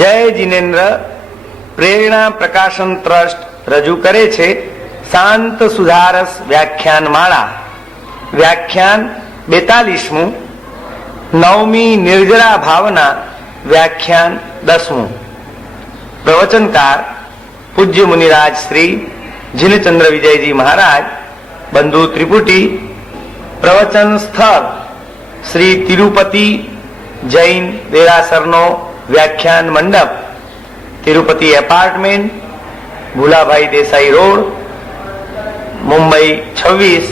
જય જીનેન્દ્ર પ્રેરણા પ્રકાશન ટ્રસ્ટ રજૂ કરે છે શાંત સુધારસ વ્યાખ્યાન માળા. વ્યાખ્યાન 42મું. નવમી નિર્જરા ભાવના. વ્યાખ્યાન 10મું. પ્રવચનકાર પૂજ્ય મુનિરાજ શ્રી જીનચંદ્ર વિજયજી મહારાજ, બંધુ ત્રિપુટી. પ્રવચન સ્થળ શ્રી તિરુપતિ જૈન દેરાસરનો વ્યાખ્યાન મંડપ, તિરુપતિ એપાર્ટમેન્ટ, ભુલાભાઈ દેસાઈ રોડ, મુંબઈ 26.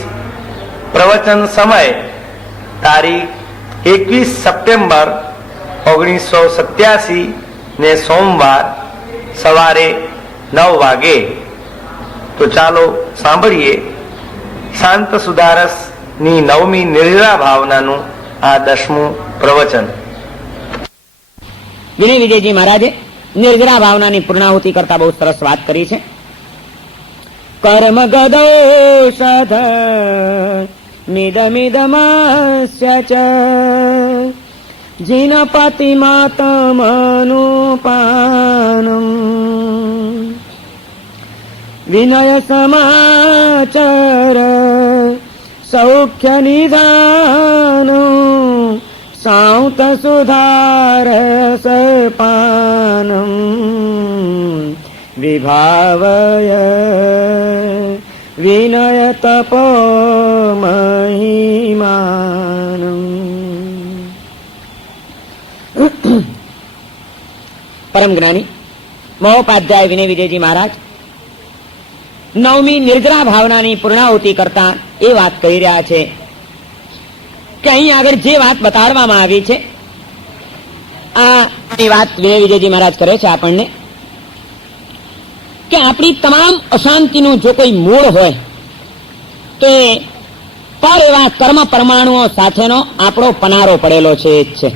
પ્રવચન સમય તારીખ 21 સપ્ટેમ્બર 1987 ને સોમવાર સવારે 9 વાગે. તો ચાલો સાંભળીએ શાંત સુધારસ ની નવમી નિર્જરા ભાવનાનું આ 10મું પ્રવચન. વિનય વિજયજી મહારાજે નિર્જરા ભાવનાની પૂર્ણાહુતિ કરતા બહુ સરસ વાત કરી છે. કર્મ ગદૌષધ મિદમિદમસ્ય ચ જીનપતિ માતમનુપાનમ વિનય સમાચર સૌખ્ય નિધાનો સાંત સુધારસ પાનમ વિભાવય વિનય તપો મહિમાનમ. પરમ જ્ઞાની મહોપાધ્યાય વિનય વિજયજી મહારાજ નવમી નિર્જરા ભાવનાની પૂર્ણાહુતિ કરતા એ વાત કહી રહ્યા છે કે અહીં આગળ જે વાત બતાડવામાં આવી છે આ વાત વિનય વિજયજી મહારાજ કરે છે આપણને કે આપણી તમામ અશાંતિનું જો કોઈ મૂળ હોય તો એ પર એવા કર્મ પરમાણુઓ સાથેનો આપણો પનારો પડેલો છે એ જ છે.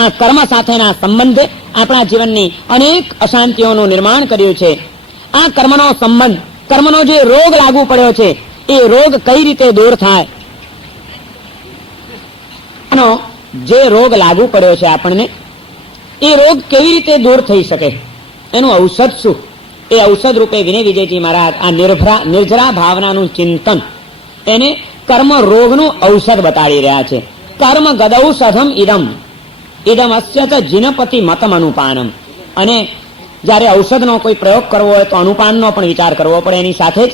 આ કર્મ સાથેના સંબંધે આપણા જીવનની અનેક અશાંતિઓનું નિર્માણ કર્યું છે. આ કર્મનો સંબંધ, કર્મનો જે રોગ લાગુ પડ્યો છે એ રોગ કઈ રીતે દૂર થાય, જે રોગ લાગુ પડ્યો છે આપણને એ રોગ કેવી રીતે દૂર થઈ શકે, એનું ઔષધ શું, એ ઔષધ રૂપે વિનય વિજયજી મહારાજ આ નિર્જરા ભાવનાનું ચિંતન એને કર્મ રોગનું ઔષધ બતાડી રહ્યા છે. કર્મ ગદૌષધમ ઇદમ ઇદમ અસ્ય ચ જીનપતિ મતમ અનુપાનમ. અને જ્યારે ઔષધનો કોઈ પ્રયોગ કરવો હોય તો અનુપાનનો પણ વિચાર કરવો પડે. એની સાથે જ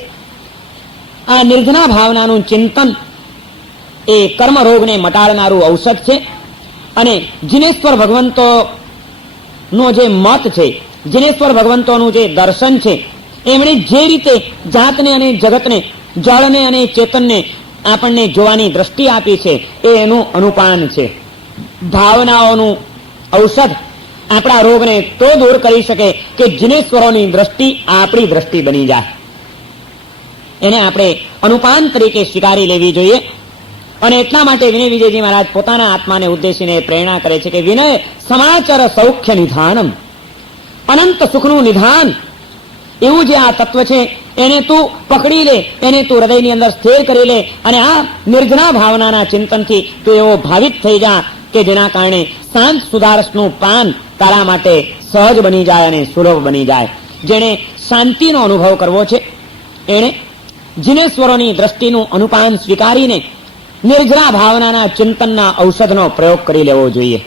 આ નિર્જરા ભાવનાનું ચિંતન એ કર્મ રોગને મટાડનારું ઔષધ છે. અને જીનેશ્વર ભગવંતો નો જે મત છે, જીનેશ્વર ભગવંતોનું જે દર્શન છે, એમણે જે રીતે જાતને અને જગતને, જળને અને ચેતનને આપણને જોવાની દ્રષ્ટિ આપી છે એ એનું અનુપાન છે. ભાવનાઓનું ઔષધ આપણા રોગને તો દૂર કરી શકે કે જીનેશ્વરોની દ્રષ્ટિ આપણી દ્રષ્ટિ બની જાય. એને આપણે અનુપાન તરીકે સ્વીકારી લેવી જોઈએ. અને એટલા માટે વિનય વિજયજી મહારાજ પોતાના આત્માને ઉદ્દેશીને પ્રેરણા કરે છે કે વિનય સમાચર સૌખ્ય નિધાનમ. અનંત સુખનું નિધાન એવું જે આ તત્વ છે એને તું પકડી લે, એને તું હૃદયની અંદર સ્થિર કરી લે અને આ નિર્જરા ભાવનાના ચિંતનથી તું એવો ભાવિત થઈ જા કે જેના કારણે શાંત સુધારસનું પાન તારા માટે સહજ બની જાય અને સુલભ બની જાય. જેણે શાંતિનો અનુભવ કરવો છે એણે જીનેશ્વરોની દ્રષ્ટિનું અનુપાન સ્વીકારીને નિર્જરા ભાવનાના ચિંતનના ઔષધનો પ્રયોગ કરી લેવો જોઈએ.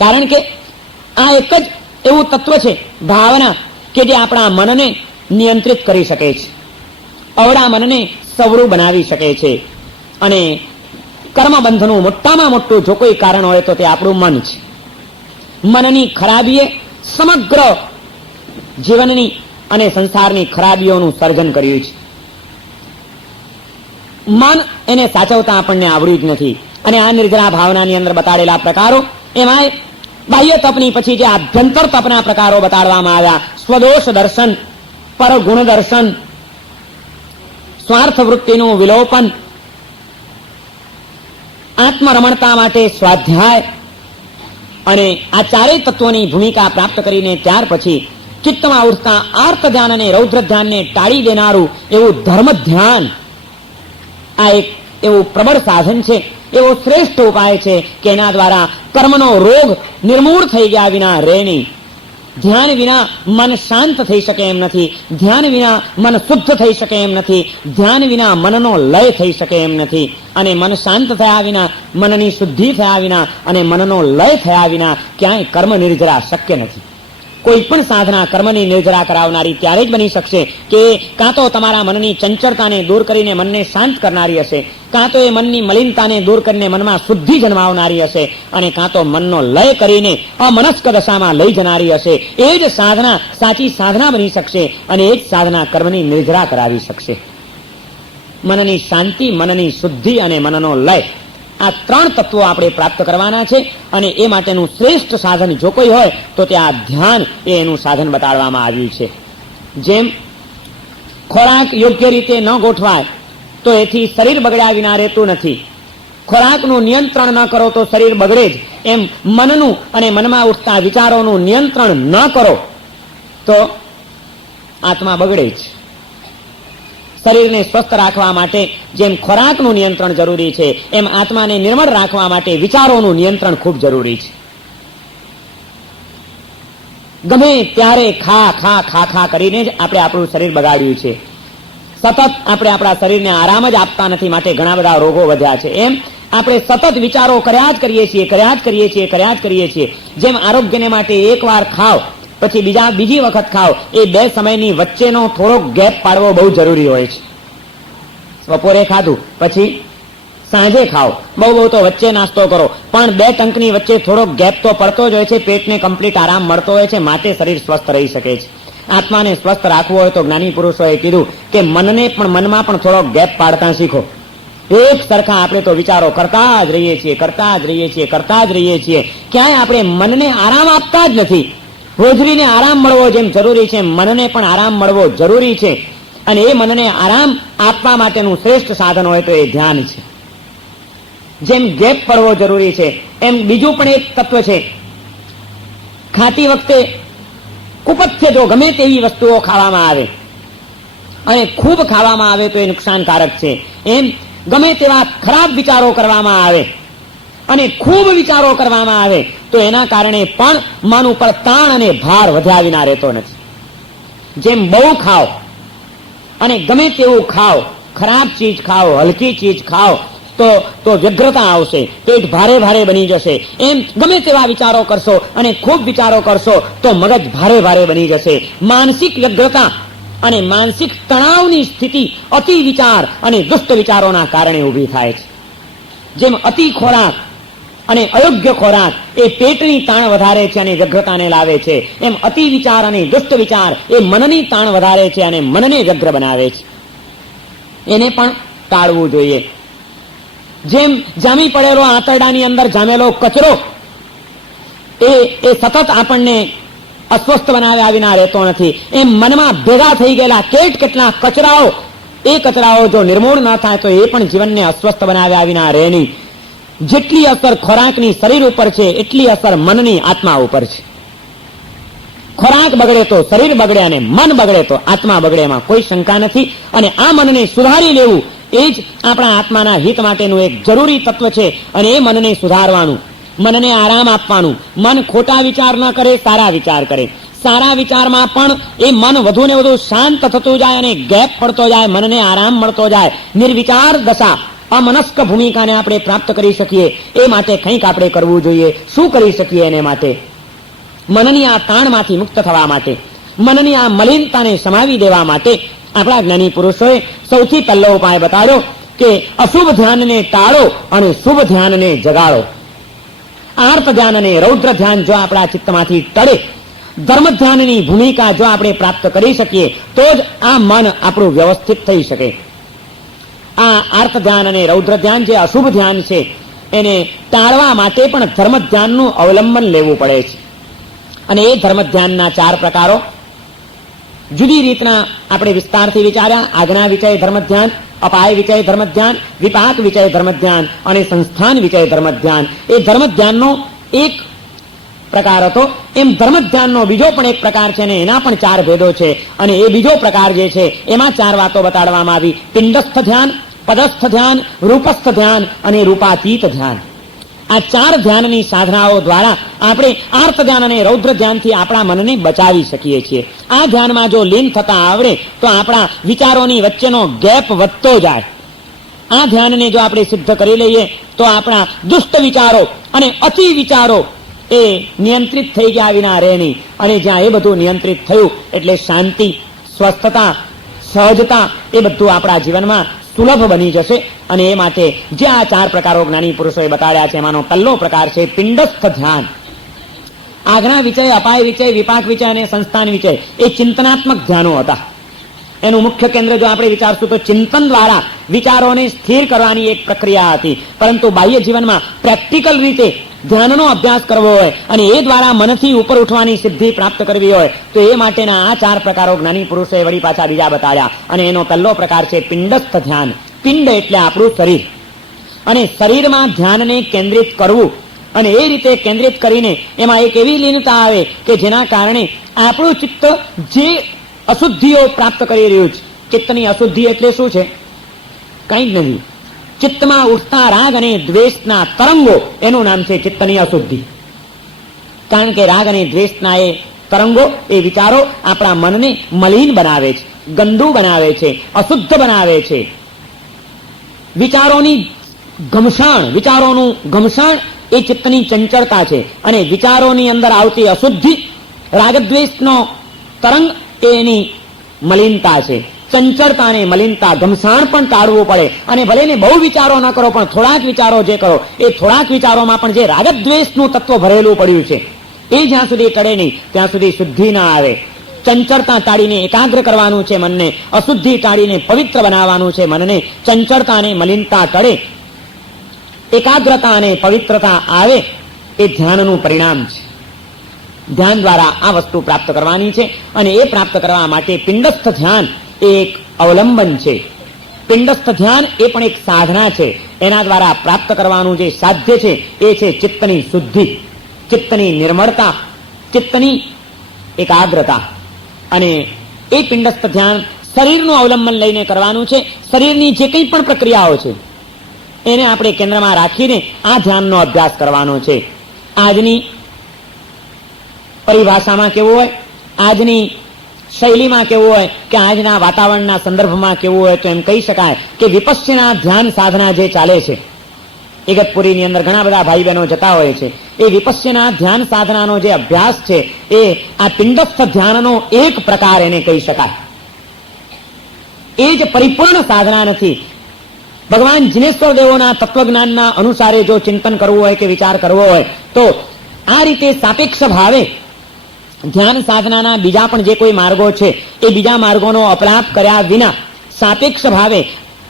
કારણ કે આ એક જ એવું તત્વ છે ભાવના કે જે આપણા મનને નિયંત્રિત કરી શકે છે, અવળા મનને સવરું બનાવી શકે છે. અને કર્મબંધનું મોટામાં મોટું જો કોઈ કારણ હોય તો તે આપણું મન છે. મનની ખરાબીએ સમગ્ર જીવનની અને સંસારની ખરાબીઓનું સર્જન કર્યું છે. મન એને સાચવતા આપણને આવડ્યું જ નથી. અને આ નિર્જરા ભાવનાની અંદર બતાડેલા પ્રકારો, એમાં બાહ્ય તપની પછી જે આભ્યંતર તપના પ્રકારો બતાડવામાં આવ્યા, સ્વદોષ દર્શન, પરગુણ દર્શન, સ્વાર્થ વૃત્તિનું વિલોપન, આત્મરમણતા માટે સ્વાધ્યાય, અને આ ચારેય તત્વોની ભૂમિકા પ્રાપ્ત કરીને ત્યાર પછી ચિત્તમાં ઉઠતા આર્ત ધ્યાન અને રૌદ્ર ધ્યાનને ટાળી દેનારું એવું ધર્મ ધ્યાન, આ એક એવું પ્રબળ સાધન છે, એવો શ્રેષ્ઠ ઉપાય છે કે એના દ્વારા કર્મનો રોગ નિર્મૂળ થઈ ગયા વિના રહે નહીં. ધ્યાન વિના મન શાંત થઈ શકે એમ નથી, ધ્યાન વિના મન શુદ્ધ થઈ શકે એમ નથી, ધ્યાન વિના મનનો લય થઈ શકે એમ નથી. અને મન શાંત થયા વિના, મનની શુદ્ધિ થયા વિના અને મનનો લય થયા વિના ક્યાંય કર્મ નિર્જરા શક્ય નથી. કોઈ પણ સાધના કર્મની નિર્જરા કરાવનારી ત્યારે જ બની શકશે કે કાં તો તમારા મનની ચંચળતાને દૂર કરીને મનને શાંત કરનારી હશે, કાં તો એ મનની મલિનતાને દૂર કરીને મનમાં શુદ્ધિ જન્માવનારી હશે, અને કાં તો મનનો લય કરીને અમનસ્ક દશામાં લઈ જનારી હશે. એ જ સાધના સાચી સાધના બની શકશે અને એ જ સાધના કર્મની નિર્જરા કરાવી શકશે. મનની શાંતિ, મનની શુદ્ધિ અને મનનો લય, આ ત્રણ તત્વો આપણે પ્રાપ્ત કરવાના છે. અને એ માટેનું શ્રેષ્ઠ સાધન જો કોઈ હોય તો ત્યાં ધ્યાન એ એનું સાધન બતાડવામાં આવ્યું છે. જેમ ખોરાક યોગ્ય રીતે ન ગોઠવાય તો એથી શરીર બગડ્યા વિના રહેતું નથી. ખોરાકનું નિયંત્રણ ન કરો તો શરીર બગડે જ. એમ મનનું અને મનમાં ઉઠતા વિચારોનું નિયંત્રણ ન કરો તો આત્મા બગડે જ. શરીરને સ્વસ્થ રાખવા માટે જેમ ખોરાકનું નિયંત્રણ જરૂરી છે, એમ આત્માને નિર્મળ રાખવા માટે વિચારોનું નિયંત્રણ ખૂબ જરૂરી છે. ગમે ત્યારે ખા ખા ખા ખા કરીને જ આપણે આપણું શરીર બગાડ્યું છે. સતત આપણે આપણા શરીરને આરામ જ આપતા નથી, માટે ઘણા બધા રોગો વધ્યા છે. એમ આપણે સતત વિચારો કર્યા જ કરીએ છીએ. જેમ આરોગ્યને માટે એકવાર ખાવ પછી બીજી વખત ખાવ, એ બે સમયની વચ્ચેનો થોડોક ગેપ પાડવો બહુ જરૂરી હોય છે. બપોરે ખાધું પછી સાંજે ખાઓ, બહુ તો વચ્ચે નાસ્તો કરો, પણ બે ટંકની વચ્ચે થોડોક ગેપ તો પડતો જ હોય છે. પેટને કમ્પ્લીટ આરામ મળતો હોય છે, માટે શરીર સ્વસ્થ રહી શકે છે. આત્માને સ્વસ્થ રાખવું હોય તો જ્ઞાની પુરુષોએ કીધું કે મનમાં પણ થોડોક ગેપ પાડતા શીખો. એક સરખા આપણે તો વિચારો કરતા જ રહીએ છીએ. ક્યાંય આપણે મનને આરામ આપતા જ નથી. રોજરીને આરામ મળવો જેમ જરૂરી છે, મનને પણ આરામ મળવો જરૂરી છે. અને એ મનને આરામ આપવા માટેનું શ્રેષ્ઠ સાધન હોય તો એ ધ્યાન છે. જેમ ગેપ પડવો જરૂરી છે, એમ બીજું પણ એક તત્વ છે. ખાતી વખતે કુપથ્ય જો ગમે તેવી વસ્તુઓ ખાવામાં આવે અને ખૂબ ખાવામાં આવે તો એ નુકસાનકારક છે. એમ ગમે તેવા ખરાબ વિચારો કરવામાં આવે અને ખૂબ વિચારો કરવામાં આવે તો એના કારણે પણ મન ઉપર તાણ અને ભાર વધ્યા વિના રહેતો નથી. જેમ બહુ ખાઓ અને ગમે તેવું ખાઓ, ખરાબ ચીજ ખાઓ, હલકી ચીજ ખાઓ તો વ્યગ્રતા આવશે, પેટ ભારે ભારે બની જશે. એમ ગમે તેવા વિચારો કરશો અને ખૂબ વિચારો કરશો તો મગજ ભારે ભારે બની જશે. માનસિક વ્યગ્રતા અને માનસિક તણાવની સ્થિતિ અતિ વિચાર અને દુષ્ટ વિચારોના કારણે ઊભી થાય છે. જેમ અતિ ખોરાક અને અયોગ્ય ખોરાક એ પેટની તાણ વધારે છે અને વ્યગ્રતાને લાવે છે, એમ અતિ વિચાર અને દુષ્ટ વિચાર એ મનની તાણ વધારે છે અને મનને વ્યગ્ર બનાવે છે. એને પણ ટાળવું જોઈએ. જેમ જામી પડેલો આંતરડાની અંદર જામેલો કચરો એ સતત આપણને અસ્વસ્થ બનાવ્યા વિના રહેતો નથી, એમ મનમાં ભેગા થઈ ગયેલા કેટલા કચરાઓ, એ કચરાઓ જો નિર્મૂળ ન થાય તો એ પણ જીવનને અસ્વસ્થ બનાવ્યા વિના રહે નહીં. જેટલી અસર ખોરાકની શરીર ઉપર છે એટલી અસર મનની આત્મા ઉપર છે. ખોરાક બગડે તો શરીર બગડે અને મન બગડે તો આત્મા બગડે, એમાં કોઈ શંકા નથી. અને આ મનને સુધારી લેવું એ જ આપણા આત્માના હિત માટેનું એક જરૂરી તત્વ છે. અને એ મનને સુધારવાનું, મનને આરામ આપવાનું. મન ખોટા વિચાર ન કરે, સારા વિચાર કરે. સારા વિચારમાં પણ એ મન વધુ ને વધુ શાંત થતું જાય અને ગેપ પડતો જાય, મનને આરામ મળતો જાય. નિર્વિચાર દશા, અમનસ્ક ભૂમિકાને આપણે પ્રાપ્ત કરી શકીએ એ માટે કંઈક આપણે કરવું જોઈએ. શું કરી શકીએ એને માટે? મનની આ તાણમાંથી મુક્ત થવા માટે, મનની આ મલિનતાને સમાવી દેવા માટે આપણા જ્ઞાની પુરુષોએ સૌથી પહેલો ઉપાય બતાડ્યો કે અશુભ ધ્યાનને ટાળો અને શુભ ધ્યાનને જગાડો. આર્ત ધ્યાન અને રૌદ્ર ધ્યાન જો આપણા ચિત્તમાંથી ટળે, ધર્મ ધ્યાનની ભૂમિકા જો આપણે પ્રાપ્ત કરી શકીએ તો જ આ મન આપણું વ્યવસ્થિત થઈ શકે. આ આર્ત ધ્યાન અને રૌદ્ર ધ્યાન જે અશુભ ધ્યાન છે એને ટાળવા માટે પણ ધર્મ ધ્યાનનું અવલંબન લેવું પડે છે. અને એ ધર્મ ધ્યાનના 4 પ્રકારો જુદી રીતના આપણે વિસ્તારથી વિચાર્યા. આજ્ઞા વિષય ધર્મ ધ્યાન, અપાય વિષય ધર્મ ધ્યાન, વિપાક વિષય ધર્મ ધ્યાન અને સંસ્થાન વિષય ધર્મ ધ્યાન. એ ધર્મ ધ્યાનનો એક પ્રકાર હતો. એમ ધર્મ ધ્યાનનો બીજો પણ એક પ્રકાર છે અને એના પણ 4 ભેદો છે. અને એ બીજો પ્રકાર જે છે એમાં 4 વાતો બતાડવામાં આવી. પિંડસ્થ ધ્યાન, પદસ્થ ધ્યાન, રૂપસ્થ ધ્યાન અને રૂપાતીત ધ્યાન. આ 4 ધ્યાનની સાધનાઓ દ્વારા આપણે આર્ત ધ્યાન અને રૌદ્ર ધ્યાનથી આપણા મનને બચાવી શકીએ છીએ. આ ધ્યાનમાં જો લીન થતા આવડે તો આપણા વિચારોની વચ્ચેનો ગેપ વધતો જાય. આ ધ્યાનને જો આપણે સિદ્ધ કરી લઈએ તો આપણા દુષ્ટ વિચારો અને અતિ વિચારો એ નિયંત્રિત થઈ ગયા વિના રહે નહીં. અને જ્યાં એ બધું નિયંત્રિત થયું એટલે શાંતિ, સ્વસ્થતા, સહજતા એ બધું આપણા જીવનમાં સુલભ બની જશે. અને એ માટે જે આ 4 પ્રકારો જ્ઞાની પુરુષોએ બતાડ્યા છે એમાંનો પહેલો પ્રકાર છે પિંડસ્થ ધ્યાન. આજ્ઞા વિચય, અપાય વિચય, વિપાક વિચય અને સંસ્થાન વિચય એ ચિંતનાત્મક ધ્યાનો હતા. એનું મુખ્ય કેન્દ્ર જો આપણે વિચારશું તો ચિંતન દ્વારા વિચારોને સ્થિર કરવાની એક પ્રક્રિયા હતી. પરંતુ બાહ્ય જીવનમાં પ્રેક્ટિકલ રીતે ધ્યાનનો અભ્યાસ કરવો હોય અને એ દ્વારા મનથી ઉપર ઉઠવાની સિદ્ધિ પ્રાપ્ત કરવી હોય તો એ માટેના આ 4 પ્રકારો જ્ઞાની પુરુષોએ વળી પાછા બીજા બતાડ્યા. અને એનો પહેલો પ્રકાર છે પિંડસ્થ ધ્યાન. પિંડ એટલે આપણું શરીર, અને શરીરમાં ધ્યાનને કેન્દ્રિત કરવું અને એ રીતે કેન્દ્રિત કરીને એમાં એક એવી લીનતા આવે કે જેના કારણે આપણું ચિત્ત જે અશુદ્ધિઓ પ્રાપ્ત કરી રહ્યું છે. ચિત્તની અશુદ્ધિ એટલે શું છે? કંઈ જ નથી. ચિત્તમાં ઉઠતા રાગ અને દ્વેષના તરંગો એનું નામ છે ચિત્તની અશુદ્ધિ. કારણ કે રાગ અને દ્વેષના એ તરંગો, એ વિચારો આપણા મનને મલિન બનાવે છે, ગંદુ બનાવે છે, અશુદ્ધ બનાવે છે. વિચારોનું ઘમસાણ એ ચિત્તની ચંચળતા છે. અને વિચારોની અંદર આવતી અશુદ્ધિ, રાગદ્વેષનો તરંગ એની મલિનતા છે. ચંચળતા અને મલિનતા, ઘમસાણ પણ ટાળવું પડે. અને ભલે ને બહુ વિચારો ન કરો પણ થોડાક વિચારો જે કરો એ થોડાક વિચારોમાં પણ જે રાગદ્વેષનું તત્વ ભરેલું પડ્યું છે એ જ્યાં સુધી ટળે નહીં ત્યાં સુધી શુદ્ધિ ના આવે. ચંચળતા ટાળીને એકાગ્ર કરવાનું છે મનને, અશુદ્ધિ ટાળીને પવિત્ર બનાવવાનું છે મનને. ચંચળતા અને મલિનતા ટળે, એકાગ્રતા અને પવિત્રતા આવે એ ધ્યાનનું પરિણામ છે. ધ્યાન દ્વારા આ વસ્તુ પ્રાપ્ત કરવાની છે. અને એ પ્રાપ્ત કરવા માટે પિંડસ્થ ધ્યાન એ એક અવલંબન છે. પિંડસ્થ ધ્યાન એ પણ એક સાધના છે. એના દ્વારા પ્રાપ્ત કરવાનું જે સાધ્ય છે એ છે ચિત્તની શુદ્ધિ, ચિત્તની નિર્મળતા, ચિત્તની એકાગ્રતા. અને એ પિંડસ્થ ધ્યાન શરીરનું અવલંબન લઈને કરવાનું છે. શરીરની જે કંઈ પણ પ્રક્રિયાઓ છે એને આપણે કેન્દ્રમાં રાખીને આ ધ્યાનનો અભ્યાસ કરવાનો છે. આજની પરિભાષામાં કેવું હોય, આજની શૈલીમાં કેવું હોય કે આજના વાતાવરણના સંદર્ભમાં કેવું હોય તો એમ કહી શકાય કે વિપશ્યના ધ્યાન સાધના જે ચાલે છે, ઇગતપુરીની અંદર ઘણા બધા ભાઈ બહેનો જતા હોય છે, એ વિપશ્યના ધ્યાન સાધનાનો જે અભ્યાસ છે એ આ પિંડસ્થ ધ્યાનનો એક પ્રકાર એને કહી શકાય. એ જ પરિપૂર્ણ સાધના નથી. ભગવાન જિનેશ્વર દેવોના તત્વજ્ઞાનના અનુસારે જો ચિંતન કરવું હોય કે વિચાર કરવો હોય તો આ રીતે સાપેક્ષ ભાવે ધ્યાન સાધનાના બીજા પણ જે કોઈ માર્ગો છે એ બીજા માર્ગોનો અપલાપ કર્યા વિના સાપેક્ષ ભાવે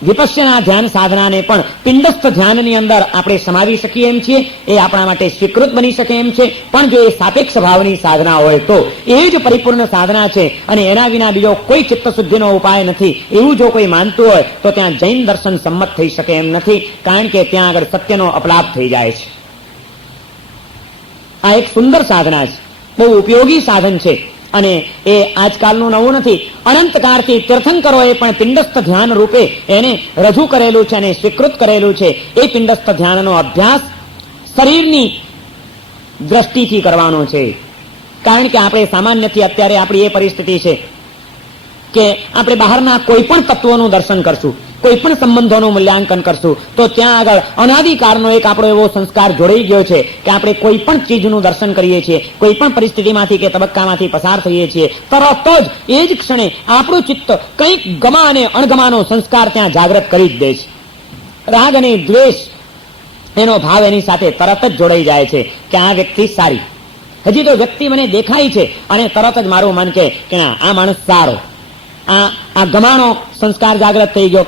વિપશ્યના ધ્યાન સાધનાને પણ પિંડસ્થ ધ્યાનની અંદર આપણે સમાવી શકીએ એમ છીએ. એ આપણા માટે સ્વીકૃત બની શકે એમ છે. પણ જો એ સાપેક્ષ ભાવની સાધના હોય તો એ જ પરિપૂર્ણ સાધના છે અને એના વિના બીજો કોઈ ચિત્તશુદ્ધિનો ઉપાય નથી એવું જો કોઈ માનતું હોય તો ત્યાં જૈન દર્શન સંમત થઈ શકે એમ નથી. કારણ કે ત્યાં આગળ સત્યનો અપલાપ થઈ જાય છે. આ એક સુંદર સાધના છે, બહુ ઉપયોગી સાધન છે. અને એ આજકાલનું નવું નથી. અનંતકાળથી તીર્થંકરોએ પણ પિંડસ્થ ધ્યાન રૂપે એને રજૂ કરેલું છે અને સ્વીકૃત કરેલું છે. એ પિંડસ્થ ધ્યાનનો અભ્યાસ શરીરની દ્રષ્ટિથી કરવાનો છે. કારણ કે આપણે સામાન્યથી અત્યારે આપણી એ પરિસ્થિતિ છે કે આપણે બહારના કોઈ પણ તત્વોનું દર્શન કરશું, કોઈ પણ સંબંધોનું મૂલ્યાંકન કરશું તો ત્યાં આગળ અનાદિકાળનો એક આપણો એવો સંસ્કાર જોડાઈ ગયો છે કે આપણે કોઈ પણ ચીજનું દર્શન કરીએ છીએ, કોઈ પણ પરિસ્થિતિમાંથી કે તબક્કામાંથી પસાર થઈએ છીએ તરત જ એ જ ક્ષણે આપણું ચિત્ત કંઈક ગમા અને અણગમાનો સંસ્કાર ત્યાં જાગૃત કરી જ દે છે. રાગ અને દ્વેષ એનો ભાવ એની સાથે તરત જ જોડાઈ જાય છે કે આ વ્યક્તિ સારી, હજી તો વ્યક્તિ મને દેખાય છે અને તરત જ મારું મન કે ના આ માણસ સારો, આ ગમાનો સંસ્કાર જાગૃત થઈ ગયો.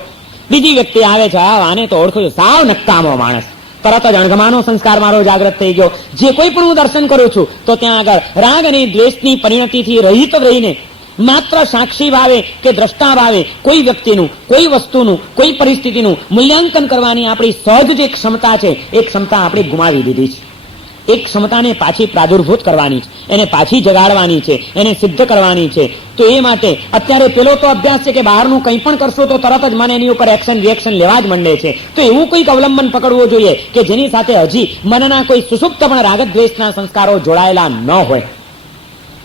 બીજી વ્યક્તિ આવે છે, આને તો ઓળખું છું, સાવ નકામો માણસ, તરત જ અણગમાનો સંસ્કાર મારો જાગૃત થઈ ગયો. જે કોઈ પણ હું દર્શન કરું છું તો ત્યાં આગળ રાગ અને દ્વેષની પરિણતિથી રહિત રહીને માત્ર સાક્ષી ભાવે કે દ્રષ્ટા ભાવે કોઈ વ્યક્તિનું, કોઈ વસ્તુનું, કોઈ પરિસ્થિતિનું મૂલ્યાંકન કરવાની આપણી સહજ જે ક્ષમતા છે એ ક્ષમતા આપણે ગુમાવી દીધી છે. એક ક્ષમતાને પાછી પ્રાદુર્ભૂત કરવાની છે, એને પાછી જગાડવાની છે, એને સિદ્ધ કરવાની છે. તો એ માટે અત્યારે પેલો તો અભ્યાસ છે કે બહારનું કંઈ પણ કરશો તો તરત જ મને એની ઉપર એક્શન રિએક્શન લેવા જ માંડે છે. તો એવું કોઈક અવલંબન પકડવું જોઈએ કે જેની સાથે હજી મનના કોઈ સુષુપ્ત પણ રાગદ્વેષના સંસ્કારો જોડાયેલા ન હોય.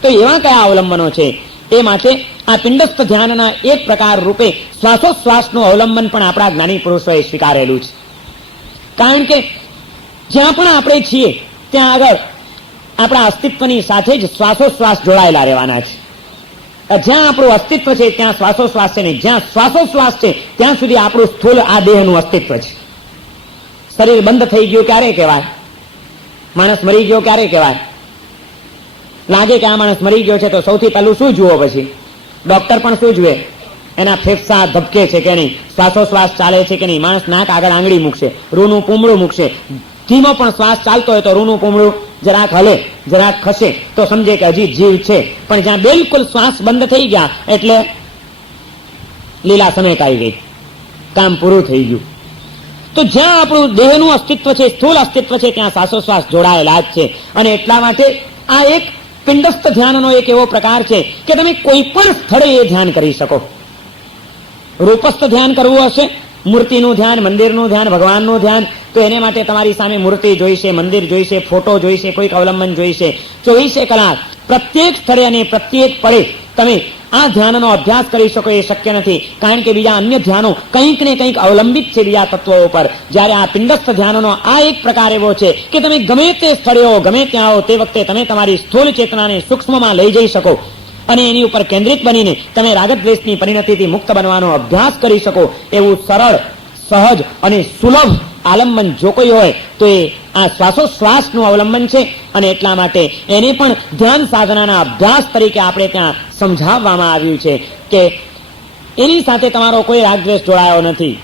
તો એવા કયા અવલંબનો છે? એ માટે આ પિંડસ્થ ધ્યાનના એક પ્રકાર રૂપે શ્વાસોશ્વાસનું અવલંબન પણ આપણા જ્ઞાની પુરુષોએ સ્વીકારેલું છે. કારણ કે જ્યાં પણ આપણે છીએ ત્યાં આગળ આપણા અસ્તિત્વની સાથે જ શ્વાસોશ્વાસ જોડાયેલા રહેવાના છે. જ્યાં આપણું અસ્તિત્વ છે ત્યાં શ્વાસોશ્વાસ છે, ને જ્યાં શ્વાસોશ્વાસ છે ત્યાં સુધી આપણું સ્થૂળ આ દેહનું અસ્તિત્વ છે. શરીર બંધ થઈ ગયું ક્યારે કહેવાય? માણસ મરી ગયો ક્યારે કહેવાય? લાગે કે આ માણસ મરી ગયો છે તો સૌથી પહેલું શું જુઓ? પછી ડોક્ટર પણ શું જુએ? એના ફેફસા ધબકે છે કે નહીં, શ્વાસોશ્વાસ ચાલે છે કે નહીં. માણસ નાક આગળ આંગળી મૂકશે, રૂનું પૂમડું મૂકશે. ધીમો પણ શ્વાસ ચાલતો હોય તો રૂનું પૂમડું જરાક હલે, જરાક ખસે તો સમજે કે હજી જીવ છે. પણ જ્યાં બિલકુલ શ્વાસ બંધ થઈ ગયા એટલે લીલા સમેટ આવી ગઈ, કામ પૂરું થઈ ગયું. તો જ્યાં આપણું દેહનું અસ્તિત્વ છે, સ્થૂળ અસ્તિત્વ છે, ત્યાં શ્વાસોશ્વાસ જોડાયેલા જ છે. અને એટલા માટે આ એક પિંડસ્થ ધ્યાનનો એક એવો પ્રકાર છે કે તમે કોઈ પણ સ્થળે એ ધ્યાન કરી શકો. રૂપસ્થ ધ્યાન કરવું હશે, મૂર્તિનું ધ્યાન, મંદિરનું ધ્યાન, ભગવાનનું ધ્યાન, તો એને માટે તમારી સામે મૂર્તિ જોઈશે, મંદિર જોઈશે, ફોટો જોઈશે, કોઈક અવલંબન જોઈશે. 24 કલાક પ્રત્યેક સ્થળે અને પ્રત્યેક પળે તમે આ ધ્યાનનો અભ્યાસ કરી શકો એ શક્ય નથી. કારણ કે બીજા અન્ય ધ્યાનો કંઈક ને કંઈક અવલંબિત છે બીજા તત્વો ઉપર. જ્યારે આ પિંડસ્થ ધ્યાનનો આ એક પ્રકાર એવો છે કે તમે ગમે તે સ્થળે હો, ગમે ત્યાં હો, તે વખતે તમે તમારી સ્થૂળ ચેતનાને સૂક્ષ્મમાં લઈ જઈ શકો અને એની ઉપર કેન્દ્રિત બનીને તમે રાગદ્વેષની પરિણતિથી મુક્ત બનવાનો અભ્યાસ કરી શકો. એવું સરળ, સહજ અને સુલભ આલંબન જો કોઈ હોય તો એ આ શ્વાસોશ્વાસનું અવલંબન છે. અને એટલા માટે એને પણ ધ્યાન સાધનાના અભ્યાસ તરીકે આપણે ત્યાં સમજાવવામાં આવ્યું છે કે એની સાથે તમારો કોઈ રાગદ્વેષ જોડાયો નથી.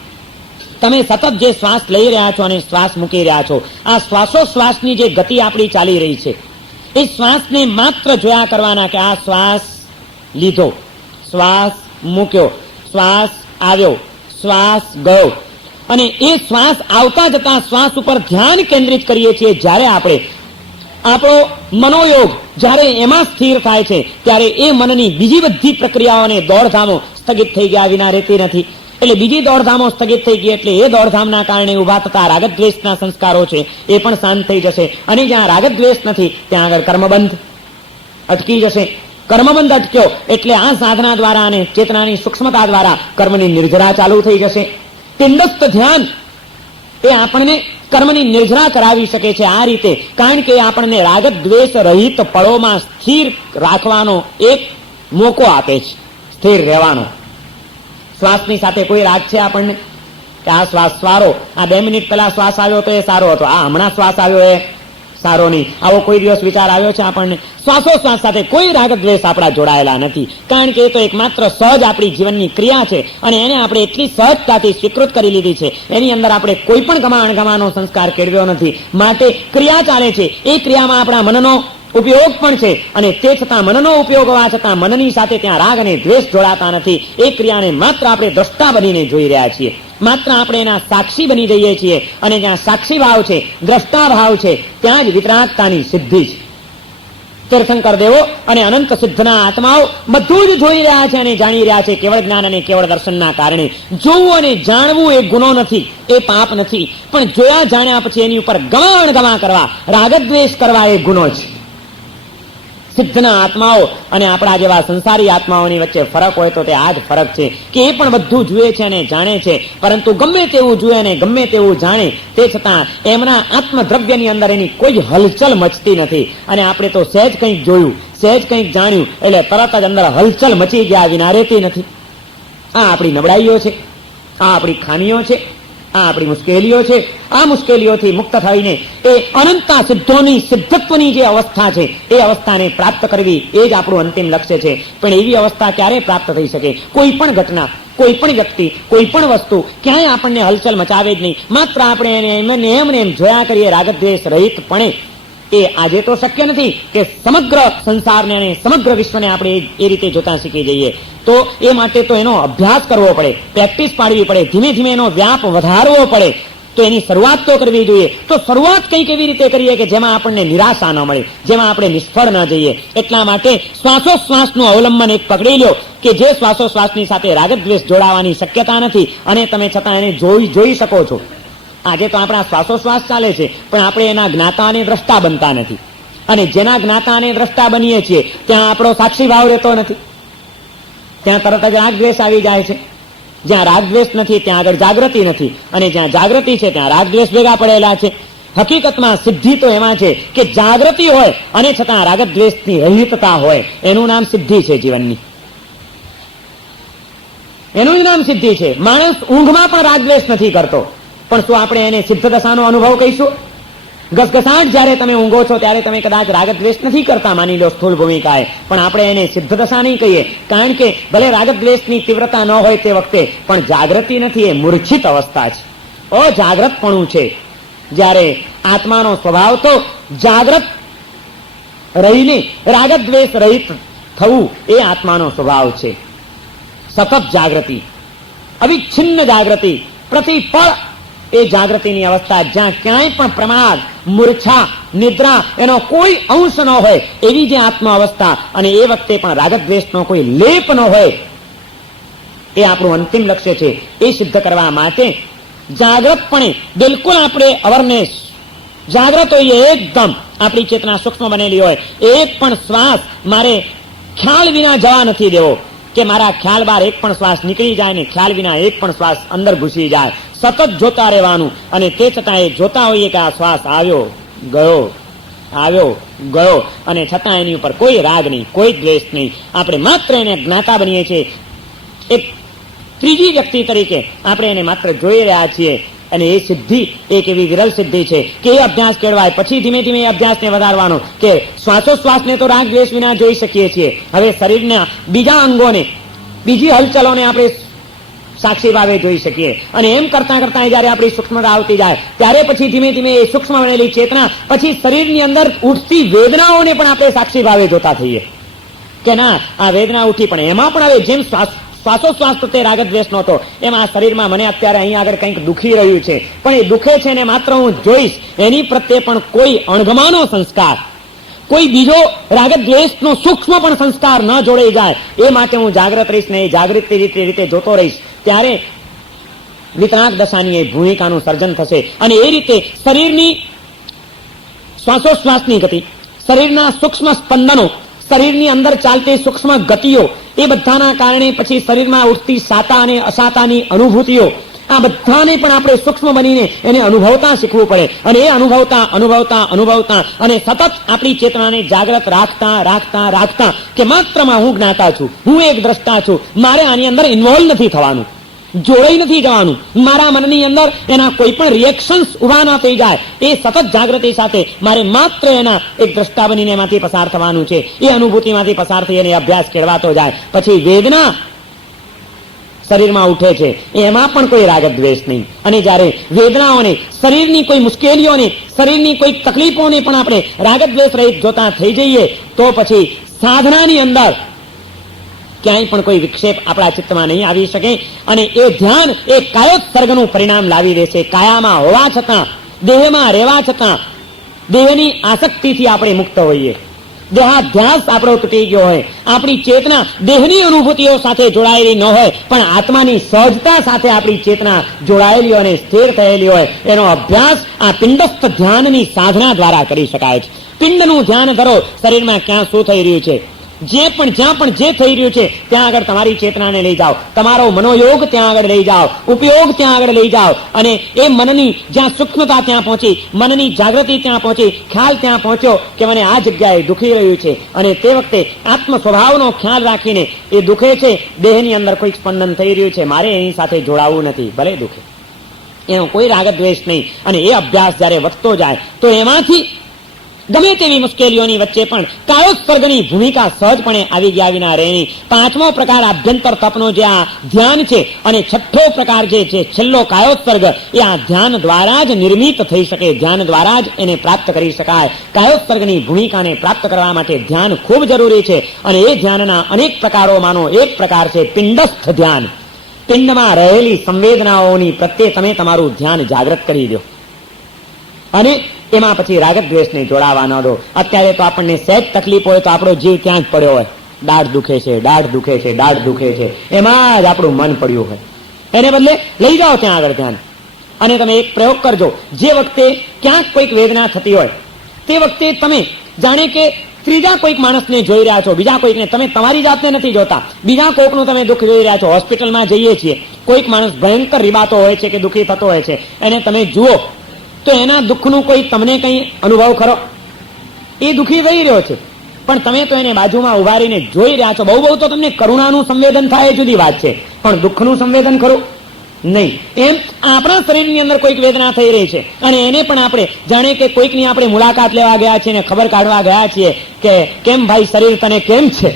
તમે સતત જે શ્વાસ લઈ રહ્યા છો અને શ્વાસ મૂકી રહ્યા છો, આ શ્વાસોશ્વાસની જે ગતિ આપણી ચાલી રહી છે એ શ્વાસને માત્ર જોયા કરવાના કે આ શ્વાસ લીધો, શ્વાસ મૂક્યો, શ્વાસ આવ્યો, શ્વાસ ગયો. અને એ શ્વાસ આવતા જતા શ્વાસ ઉપર ધ્યાન કેન્દ્રિત કરીએ છીએ. જ્યારે આપણે આપણો મનોયોગ જ્યારે એમાં સ્થિર થાય છે ત્યારે એ મનની બીજી બધી પ્રક્રિયાઓ અને દોડધામો સ્થગિત થઈ ગયા વિના રહેતી નથી. એટલે બીજી દોડધામો સ્થગિત થઈ ગઈ એટલે એ દોડધામના કારણે ઉભા થતા રાગદ્વેષના સંસ્કારો છે એ પણ શાંત થઈ જશે. અને જ્યાં રાગદ્વેષ નથી ત્યાં આગળ કર્મબંધ અટકી જશે. કર્મબંધ અટક્યો એટલે આ સાધના દ્વારા અને ચેતનાની સૂક્ષ્મતા દ્વારા કર્મની નિર્જરા ચાલુ થઈ જશે. પિંડસ્થ ધ્યાન એ આપણને કર્મની નિર્જરા કરાવી શકે છે આ રીતે. કારણ કે આપણને રાગદ્વેષ રહિત પળોમાં સ્થિર રાખવાનો એક મોકો આપે છે, સ્થિર રહેવાનો. શ્વાસની સાથે કોઈ રાગ છે આપણને કે આ શ્વાસ સારો, આ 2 મિનિટ પહેલા શ્વાસ આવ્યો તો એ સારો હતો, આ હમણાં શ્વાસ આવ્યો એ સારો નહીં, આવો કોઈ દિવસ વિચાર આવ્યો છે આપણને? શ્વાસોશ્વાસ સાથે કોઈ રાગદ્વેષ આપણા જોડાયેલા નથી. કારણ કે એ તો એકમાત્ર સહજ આપણી જીવનની ક્રિયા છે અને એને આપણે એટલી સહજતાથી સ્વીકૃત કરી લીધી છે. એની અંદર આપણે કોઈ પણ ગમા અણગમાનો સંસ્કાર કેળવ્યો નથી. માટે ક્રિયા ચાલે છે, એ ક્રિયામાં આપણા મનનો ઉપયોગ પણ છે અને તે છતાં મનનો ઉપયોગ હોવા છતાં મનની સાથે ત્યાં રાગ અને દ્વેષ જોડાતા નથી. એ ક્રિયાને માત્ર આપણે દ્રષ્ટા બનીને જોઈ રહ્યા છીએ, માત્ર આપણે એના સાક્ષી બની જઈએ છીએ. અને જ્યાં સાક્ષી ભાવ છે, દ્રષ્ટા ભાવ છે, ત્યાં જ વિતરાગતાની સિદ્ધિ છે. તીર્થંકર દેવો અને અનંત સિદ્ધના આત્માઓ બધું જ જોઈ રહ્યા છે અને જાણી રહ્યા છે કેવળ જ્ઞાન અને કેવળ દર્શનના કારણે. જોવું અને જાણવું એ ગુનો નથી, એ પાપ નથી, પણ જોયા જાણ્યા પછી એની ઉપર ગમા અણગમા કરવા, રાગદ્વેષ કરવા એ ગુનો છે. સિદ્ધના આત્માઓ અને આપણા જેવા સંસારી આત્માઓની વચ્ચે ફરક હોય તો તે આ જ ફરક છે કે એ પણ બધું જુએ છે અને જાણે છે, પરંતુ ગમે તેવું જુએ અને ગમે તેવું જાણે તે છતાં એમના આત્મદ્રવ્યની અંદર એની કોઈ હલચલ મચતી નથી. અને આપણે તો સહેજ કંઈક જોયું, સહેજ કંઈક જાણ્યું એટલે તરત જ અંદર હલચલ મચી ગયા વિના રહેતી નથી. આ આપણી નબળાઈઓ છે, આ આપણી ખામીઓ છે, આ આપણી મુશ્કેલીઓ છે. આ મુશ્કેલીઓથી મુક્ત થઈને એ અનંતા સિદ્ધોની સિદ્ધત્વની જે અવસ્થા છે એ અવસ્થાને પ્રાપ્ત કરવી એ જ આપણું અંતિમ લક્ષ્ય છે. પણ એવી અવસ્થા ક્યારે પ્રાપ્ત થઈ શકે? કોઈ પણ ઘટના, કોઈ પણ વ્યક્તિ, કોઈ પણ વસ્તુ ક્યાંય આપણને હલચલ મચાવે જ નહીં. માત્ર આપણે એને એમને એમ જોયા કરીએ રાગદ્વેષ રહિતપણે. એ આજે તો શક્ય નથી કે સમગ્ર સંસારને અને સમગ્ર વિશ્વને આપણે એ રીતે જોતા શીખી જઈએ. તો એ માટે તો એનો અભ્યાસ કરવો પડે, પ્રેક્ટિસ પાડવી પડે, ધીમે ધીમે એનો વ્યાપ વધારવો પડે. તો એની શરૂઆત તો કરવી જોઈએ. તો શરૂઆત કંઈક એવી રીતે કરીએ કે જેમાં આપણને નિરાશા ન મળે, જેમાં આપણે નિષ્ફળ ન જઈએ. એટલા માટે શ્વાસોશ્વાસનું અવલંબન એક પકડી લો કે જે શ્વાસોશ્વાસની સાથે રાગદ્વેષ જોડાવાની શક્યતા નથી અને તમે છતાં એને જોઈ શકો છો. આજે તો આપણા શ્વાસોશ્વાસ ચાલે છે, પણ આપણે એના જ્ઞાતા અને દ્રષ્ટા બનતા નથી. અને જેના જ્ઞાતા અને દ્રષ્ટા બનીએ છીએ ત્યાં આપણો સાક્ષી ભાવ રહેતો નથી. ત્યાં તરત જ રાગદ્વેષ આવી જાય છે. જ્યાં રાગદ્વેષ નથી ત્યાં આગળ જાગૃતિ નથી, અને જ્યાં જાગૃતિ છે ત્યાં રાગદ્વેષ ભેગા પડેલા છે. હકીકતમાં સિદ્ધિ તો એમાં છે કે જાગૃતિ હોય અને છતાં રાગદ્વેષની રહિતતા હોય, એનું નામ સિદ્ધિ છે જીવનની. એનું જ નામ સિદ્ધિ છે. માણસ ઊંઘમાં પણ રાગદ્વેષ નથી કરતો, પણ શું આપણે એને સિદ્ધ દશાનો અનુભવ કહીશું? ઘસઘસાટ જ્યારે તમે ઊંઘો છો ત્યારે તમે કદાચ રાગદ્વેષ નથી કરતા, માની લો સ્થૂળ ભૂમિકાએ, પણ આપણે એને સિદ્ધ દશા નહીં કહીએ. કારણ કે ભલે રાગદ્વેષની તીવ્રતા ન હોય તે વખતે, પણ જાગૃતિ નથી, એ મૂર્છિત અવસ્થા છે, અજાગ્રતપણું છે. જ્યારે આત્માનો સ્વભાવ તો જાગ્રત રહીને રાગદ્વેષ રહિત થવું એ આત્માનો સ્વભાવ છે. સતત જાગૃતિ, અવિચ્છિન્ન જાગૃતિ, પ્રતિપળ એ જાગૃતિની અવસ્થા, જ્યાં ક્યાંય પણ પ્રમાદ, મૂર્છા, નિદ્રા એનો કોઈ અંશ ન હોય એવી જે આત્મ અવસ્થા, અને એ વખતે પણ રાગદ્વેષનો કોઈ લેપ ન હોય, એ આપણું અંતિમ લક્ષ્ય છે. એ સિદ્ધ કરવા માટે જાગ્રતપણે બિલકુલ આપણે અવરનેસ, જાગ્રત હોઈએ, એકદમ આપણી ચેતના સૂક્ષ્મ બનેલી હોય. એક પણ શ્વાસ મારે ખ્યાલ વિના જવા નથી દેવો કે મારા ખ્યાલ બહાર એક પણ શ્વાસ નીકળી જાય ને ખ્યાલ વિના એક પણ શ્વાસ અંદર ઘૂસી જાય. સતત જોતા રહેવાનું, અને તે છતાં એ જોતા હોઈએ કે આ શ્વાસ આવ્યો ગયો, આવ્યો ગયો, અને છતાં એની ઉપર કોઈ રાગ નહીં, કોઈ દ્વેષ નહીં. આપણે માત્ર એને જ્ઞાતા બનીએ છીએ. એક ત્રીજી વ્યક્તિ તરીકે આપણે એને માત્ર જોઈ રહ્યા છીએ. અને એ સિદ્ધિ એક એવી વિરલ સિદ્ધિ છે કે એ અભ્યાસ કેળવાય. પછી ધીમે ધીમે એ અભ્યાસને વધારવાનો કે શ્વાસોશ્વાસને તો રાગ દ્વેષ વિના જોઈ શકીએ છીએ. હવે શરીરના બીજા અંગોને, બીજી હલચલોને આપણે સાક્ષી ભાવે જોઈ શકીએ. અને એમ કરતા કરતા જયારે આપણી સૂક્ષ્મતા આવતી જાય ત્યારે પછી ધીમે ધીમે એ સૂક્ષ્મ બનેલી ચેતના પછી શરીરની અંદર ઉઠતી વેદનાઓને પણ આપણે સાક્ષી ભાવે જોતા થઈએ કે ના, આ વેદના ઉઠી, પણ એમાં પણ હવે જેમ શ્વાસોશ્વાસ પ્રત્યે રાગદ્વેષ નહોતો, એમ આ શરીરમાં મને અત્યારે અહીં આગળ કંઈક દુખી રહ્યું છે, પણ એ દુખે છે ને માત્ર હું જોઈશ, એની પ્રત્યે પણ કોઈ અણગમાનો સંસ્કાર, કોઈ બીજો રાગદ્વેષનો સૂક્ષ્મ પણ સંસ્કાર ન જોડાઈ જાય, એ માટે હું જાગ્રત રહીશ ને એ જાગૃત રીતે જોતો રહીશ. ત્યારે વિતરાગ દશાની એ ભૂમિકાનું સર્જન થશે. અને એ રીતે શરીરની શ્વાસોશ્વાસની ગતિ, શરીરના સૂક્ષ્મ સ્પંદનો, શરીરની અંદર ચાલતી સૂક્ષ્મ ગતિઓ, એ બધાના કારણે પછી શરીરમાં ઉઠતી સાતા અને અસાતાની અનુભૂતિઓ, આ બધાને પણ આપણે સૂક્ષ્મ બનીને એને અનુભવતા શીખવું પડે. અને એ અનુભવતા અને સતત આપણી ચેતનાને જાગ્રત રાખતા કે માત્રમાં હું જ્ઞાતા છું, હું એક દ્રષ્ટા છું, મારે આની અંદર ઇન્વોલ્વ નથી થવાનું, જોડાઈ નથી જવાનું, મારા મનની અંદર એના કોઈ પણ રિએક્શન્સ ઉભા ના થઈ જાય. એ સતત જાગૃતિ સાથે મારે માત્ર એના એક દ્રષ્ટા બનીને એમાંથી પસાર થવાનું છે. એ અનુભૂતિમાંથી પસાર થઈ અને અભ્યાસ કેળવાતો જાય. પછી વેદના શરીરમાં ઉઠે છે, એમાં પણ કોઈ રાગદ્વેષ નહીં. અને જ્યારે વેદનાઓને, શરીરની કોઈ મુશ્કેલીઓને, શરીરની કોઈ તકલીફોને પણ આપણે રાગદ્વેષ રહિત જોતા થઈ જઈએ તો પછી સાધનાની અંદર ક્યાંય પણ કોઈ વિક્ષેપ આપણા ચિત્તમાં નહીં આવી શકે. અને એ ધ્યાન એ કાયોત્સર્ગનું પરિણામ લાવી દેશે. કાયામાં હોવા છતાં, દેહમાં રહેવા છતાં દેહની આસક્તિથી આપણે મુક્ત હોઈએ, દેહાધ્યાસ આપણો તૂટી ગયો હોય, આપણી ચેતના દેહની અનુભૂતિઓ સાથે જોડાયેલી ન હોય પણ આત્માની સહજતા સાથે આપણી ચેતના જોડાયેલી અને સ્થિર થયેલી હોય, એનો અભ્યાસ આ પિંડસ્થ ધ્યાનની સાધના દ્વારા કરી શકાય છે. પિંડનું ધ્યાન કરો, શરીરમાં ક્યાં શું થઈ રહ્યું છે, જ્યાં પણ જે થઈ રહ્યું છે ત્યાં આગળ તમારી ચેતનાને લઈ જાઓ, તમારો મનોયોગ ત્યાં આગળ લઈ જાઓ, ઉપયોગ ત્યાં આગળ લઈ જાઓ. અને એ મનની જ્યાં સૂક્ષ્મતા ત્યાં પહોંચી, મનની જાગૃતિ ત્યાં પહોંચી, ખ્યાલ ત્યાં પહોંચ્યો કે મને આ જગ્યાએ દુખી રહ્યું છે, અને તે વખતે આત્મ સ્વભાવનો ખ્યાલ રાખીને એ દુખે છે, દેહની અંદર કોઈ સ્પંદન થઈ રહ્યું છે, મારે એની સાથે જોડાવું નથી, ભલે દુખે, એનો કોઈ રાગદ્વેષ નહીં. અને એ અભ્યાસ જ્યારે વધતો જાય તો એમાંથી ગમે તેવી મુશ્કેલીઓની વચ્ચે પણ કાયોત્સર્ગની ભૂમિકા સહજપણે આવી ગયા વિના રહેની. પાંચમો પ્રકાર આભ્યંતર તપનો જે આ ધ્યાન છે, અને છઠ્ઠો પ્રકાર જે છે છેલ્લો કાયોત્સર્ગ, એ આ ધ્યાન દ્વારા જ નિર્મિત થઈ શકે, ધ્યાન દ્વારા જ એને પ્રાપ્ત કરી શકાય. કાયોત્સર્ગની ભૂમિકાને પ્રાપ્ત કરવા માટે ધ્યાન ખૂબ જરૂરી છે. અને એ ધ્યાનના અનેક પ્રકારોમાંનો એક પ્રકાર છે પિંડસ્થ ધ્યાન. પિંડમાં રહેલી સંવેદનાઓની પ્રત્યે તમે તમારું ધ્યાન જાગૃત કરી દો અને એમાં પછી રાગદ્વેષને જોડાવા ન દો. અત્યારે તો આપણને સહેજ તકલીફ હોય તો આપણો જીવ ત્યાં જ પડ્યો હોય, દાઢ દુખે છે, દાઢ દુખે છે, દાઢ દુખે છે, એમાં જ આપણું મન પડ્યું હોય. એને બદલે લઈ જાઓ ત્યાં આગળ ધ્યાન. અને તમે એક પ્રયોગ કરજો, જે વખતે ક્યાંક કોઈક વેદના થતી હોય તે વખતે તમે જાણે કે ત્રીજા કોઈક માણસને જોઈ રહ્યા છો, બીજા કોઈકને, તમે તમારી જાતને નથી જોતા, બીજા કોઈકનું તમે દુઃખ જોઈ રહ્યા છો. હોસ્પિટલમાં જઈએ છીએ, કોઈક માણસ ભયંકર રીબાતો હોય છે કે દુઃખી થતો હોય છે, એને તમે જુઓ તો એના દુઃખનું કોઈ તમને કંઈ અનુભવ ખરો? એ દુઃખી થઈ રહ્યો છે પણ તમે તો એને બાજુમાં ઉભા રહીને જોઈ રહ્યા છો. બહુ બહુ તો તમને કરુણાનું સંવેદન થાય એ જુદી વાત છે, પણ દુઃખનું સંવેદન ખરું નહીં. એમ આપણા શરીરની અંદર કોઈક વેદના થઈ રહી છે અને એને પણ આપણે જાણે કે કોઈકની આપણે મુલાકાત લેવા ગયા છીએ ને ખબર કાઢવા ગયા છીએ કે કેમ ભાઈ શરીર તને કેમ છે,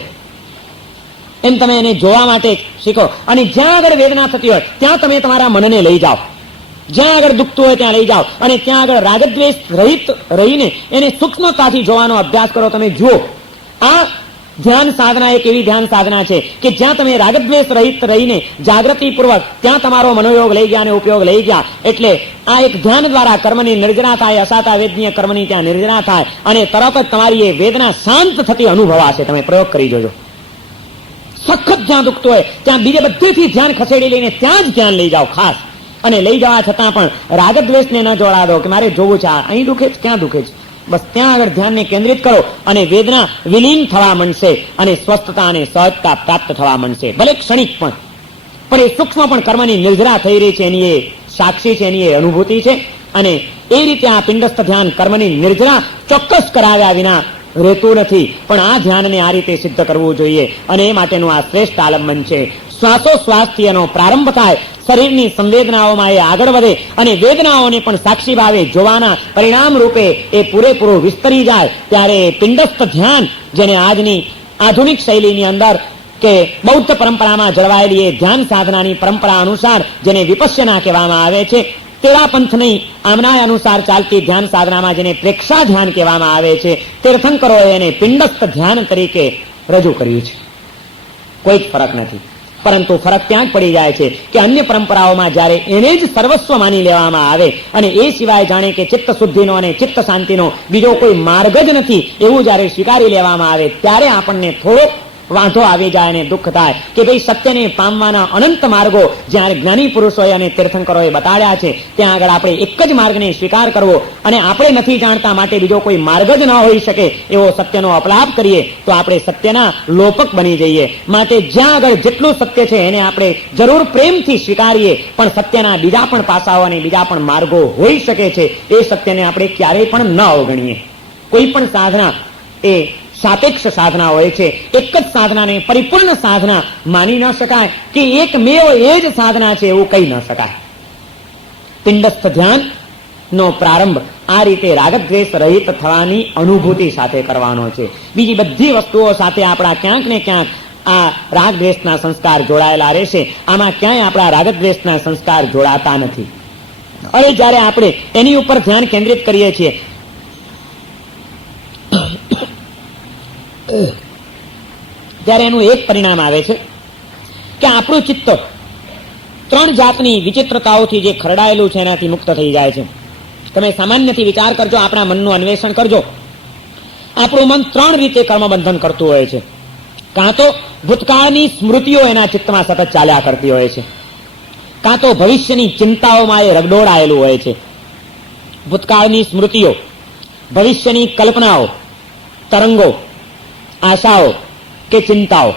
એમ તમે એને જોવા માટે શીખો. અને જ્યાં આગળ વેદના થતી હોય ત્યાં તમે તમારા મનને લઈ જાઓ, જ્યાં આગળ દુખતું હોય ત્યાં લઈ જાઓ અને ત્યાં આગળ રાગદ્વેષ રહિત રહીને એને સૂક્ષ્મતાથી જોવાનો અભ્યાસ કરો. તમે જુઓ, આ ધ્યાન સાધના એક એવી ધ્યાન સાધના છે કે જ્યાં તમે રાગદ્વેષ રહિત રહીને જાગૃતિપૂર્વક ત્યાં તમારો મનોયોગ લઈ ગયા અને ઉપયોગ લઈ ગયા. એટલે આ એક ધ્યાન દ્વારા કર્મની નિર્જરા થાય, અસાતા વેદનીય કર્મની ત્યાં નિર્જરા થાય અને તરત જ તમારી એ વેદના શાંત થતી અનુભવાશે. તમે પ્રયોગ કરી જોજો. સખત જ્યાં દુખતું હોય ત્યાં બીજે બધેથી ધ્યાન ખસેડી લઈને ત્યાં જ ધ્યાન લઈ જાઓ ખાસ. અને લઈ જવા છતાં પણ રાગદ્વેષને ન જોડા દો કે મારે જોવું છે, અહીં દુખે છે, ક્યાં દુખે છે, બસ ત્યાં આગળ ધ્યાનને કેન્દ્રિત કરો અને વેદના વિલીન થવા માંડશે અને સ્વસ્થતા અને સહજતા પ્રાપ્ત થવા માંડશે. ભલે ક્ષણિક પણ એ સૂક્ષ્મ પણ કર્મની નિર્જરા થઈ રહી છે, એની એ સાક્ષી છે, એની એ અનુભૂતિ છે. અને એ રીતે આ પિંડસ્થ ધ્યાન કર્મની નિર્જરા ચોક્કસ કરાવ્યા વિના રહેતું નથી, પણ આ ધ્યાનને આ રીતે સિદ્ધ કરવું જોઈએ અને એ માટેનું આ શ્રેષ્ઠ આલંબન છે. શ્વાસોશ્વાસથી એનો પ્રારંભ થાય, શરીરની સંવેદનાઓમાં એ આગળ વધે અને વેદનાઓને પણ સાક્ષી ભાવે જોવાના પરિણામ રૂપે એ પૂરેપૂરું વિસ્તરી જાય. ત્યારે પિંડસ્થ ધ્યાન, જેને આજની આધુનિક શૈલીની અંદર કે બૌદ્ધ પરંપરામાં જળવાયેલી એ ધ્યાન સાધનાની પરંપરા અનુસાર જેને વિપશ્યના કહેવામાં આવે છે, તેરા પંથની આમનાય અનુસાર ચાલતી ધ્યાન સાધનામાં જેને પ્રેક્ષા ધ્યાન કહેવામાં આવે છે, તીર્થંકરોએ એને પિંડસ્થ ધ્યાન તરીકે રજૂ કર્યું છે. કોઈ જ ફરક નથી, પરંતુ ફરક ત્યાં જ પડી જાય છે કે અન્ય પરંપરાઓમાં જ્યારે એને જ સર્વસ્વ માની લેવામાં આવે અને એ સિવાય જાણે કે ચિત્ત શુદ્ધિનો અને ચિત્ત શાંતિનો બીજો કોઈ માર્ગ જ નથી એવું જ્યારે સ્વીકારી લેવામાં આવે ત્યારે આપણને થોડો વાંધો આવી જાય અને દુઃખ થાય કે ભાઈ સત્યને પામવાના અનંત માર્ગો જ્યારે જ્ઞાની પુરુષોએ અને તીર્થંકરોએ બતાડ્યા છે ત્યાં આગળ આપણે એક જ માર્ગને સ્વીકાર કરવો અને આપણે નથી જાણતા માટે બીજો કોઈ માર્ગ જ ન હોઈ શકે એવો સત્યનો અપલાપ કરીએ તો આપણે સત્યના લોપક બની જઈએ. માટે જ્યાં આગળ જેટલું સત્ય છે એને આપણે જરૂર પ્રેમથી સ્વીકારીએ, પણ સત્યના બીજા પણ પાસાઓ અને બીજા પણ માર્ગો હોઈ શકે છે એ સત્યને આપણે ક્યારેય પણ ન અવગણીએ. કોઈ પણ સાધના એ સાપેક્ષ સાધના હોય છે, એક જ સાધનાને પરિપૂર્ણ સાધના માની ન શકાય કે એક મેવ એ જ સાધના છે એવું કહી ન શકાય. પિંડસ્થ ધ્યાન નો પ્રારંભ આ રીતે રાગદ્વેષ રહિત થવાની અનુભૂતિ સાથે કરવાનો છે. બીજી બધી વસ્તુઓ સાથે આપણા ક્યાંક ને ક્યાંક આ રાગદ્વેષના સંસ્કાર જોડાયેલા રહેશે. આમાં ક્યાંય આપણા રાગદ્વેષના સંસ્કાર જોડાતા નથી. હવે જ્યારે આપણે એની ઉપર ધ્યાન કેન્દ્રિત કરીએ છીએ ત્યારે એનું એક પરિણામ આવે છે કે આપણું ચિત્ત 3 જાતની વિચિત્રતાઓથી જે ખરડાયેલું છે એનાથી મુક્ત થઈ જાય છે. તમે સામાન્યથી વિચાર કરજો, આપણા મનનું અન્વેષણ કરજો. આપણું મન 3 રીતે કર્મબંધન કરતું હોય છે. કાં તો ભૂતકાળની સ્મૃતિઓ એના ચિત્તમાં સતત ચાલ્યા કરતી હોય છે, કાં તો ભવિષ્યની ચિંતાઓમાં એ રગડોળાયેલું હોય છે. ભૂતકાળની સ્મૃતિઓ, ભવિષ્યની કલ્પનાઓ, તરંગો, આશાઓ કે ચિંતાઓ,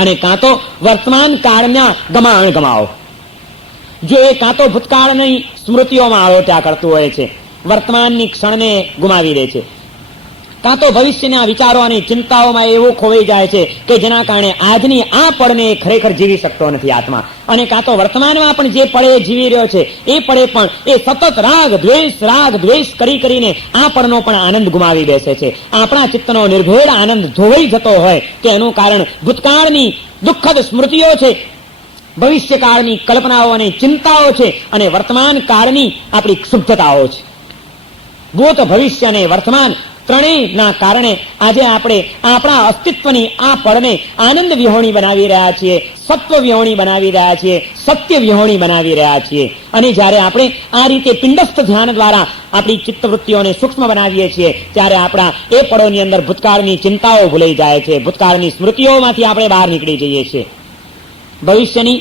અને કાં તો વર્તમાન કાળના ગમાણ ગમાઓ. જો એ કાં તો ભૂતકાળની સ્મૃતિઓમાં આળોટ્યા કરતું હોય છે, વર્તમાનની ક્ષણને ગુમાવી દે છે, કાં તો ભવિષ્યના વિચારો અને ચિંતાઓમાં એવું ખોવાઈ જાય છે કે જેના કારણે આજની આ પળને ખરેખર જીવી શકતો નથી આત્મા. અને કાં તો વર્તમાનમાં પણ જે પળે જીવી રહ્યો છે એ પળે પણ એ સતત રાગ દ્વેષ કરીને આ પળનો પણ આનંદ ગુમાવી બેસે છે. આપણા ચિત્તનો નિર્ભેળ આનંદ ધોવાઈ જતો હોય કે એનું કારણ ભૂતકાળની દુઃખદ સ્મૃતિઓ છે, ભવિષ્યકાળની કલ્પનાઓ અને ચિંતાઓ છે અને વર્તમાન કાળની આપણી ક્ષુબ્ધતાઓ છે. ભૂત, ભવિષ્ય અને વર્તમાન ત્રણેયના કારણે આજે આપણે આપણા અસ્તિત્વની આ પળને આનંદ વિહોણી બનાવી રહ્યા છીએ, સત્વ વિહોણી બનાવી રહ્યા છીએ, સત્ય વિહોણી બનાવી રહ્યા છીએ. અને જ્યારે આપણે આ રીતે પિંડસ્થ ધ્યાન દ્વારા આપણી ચિત્તવૃત્તિઓને સૂક્ષ્મ બનાવીએ છીએ ત્યારે આપણા એ પળોની અંદર ભૂતકાળની ચિંતાઓ ભૂલાઈ જાય છે, ભૂતકાળની સ્મૃતિઓમાંથી આપણે બહાર નીકળી જઈએ છીએ, ભવિષ્યની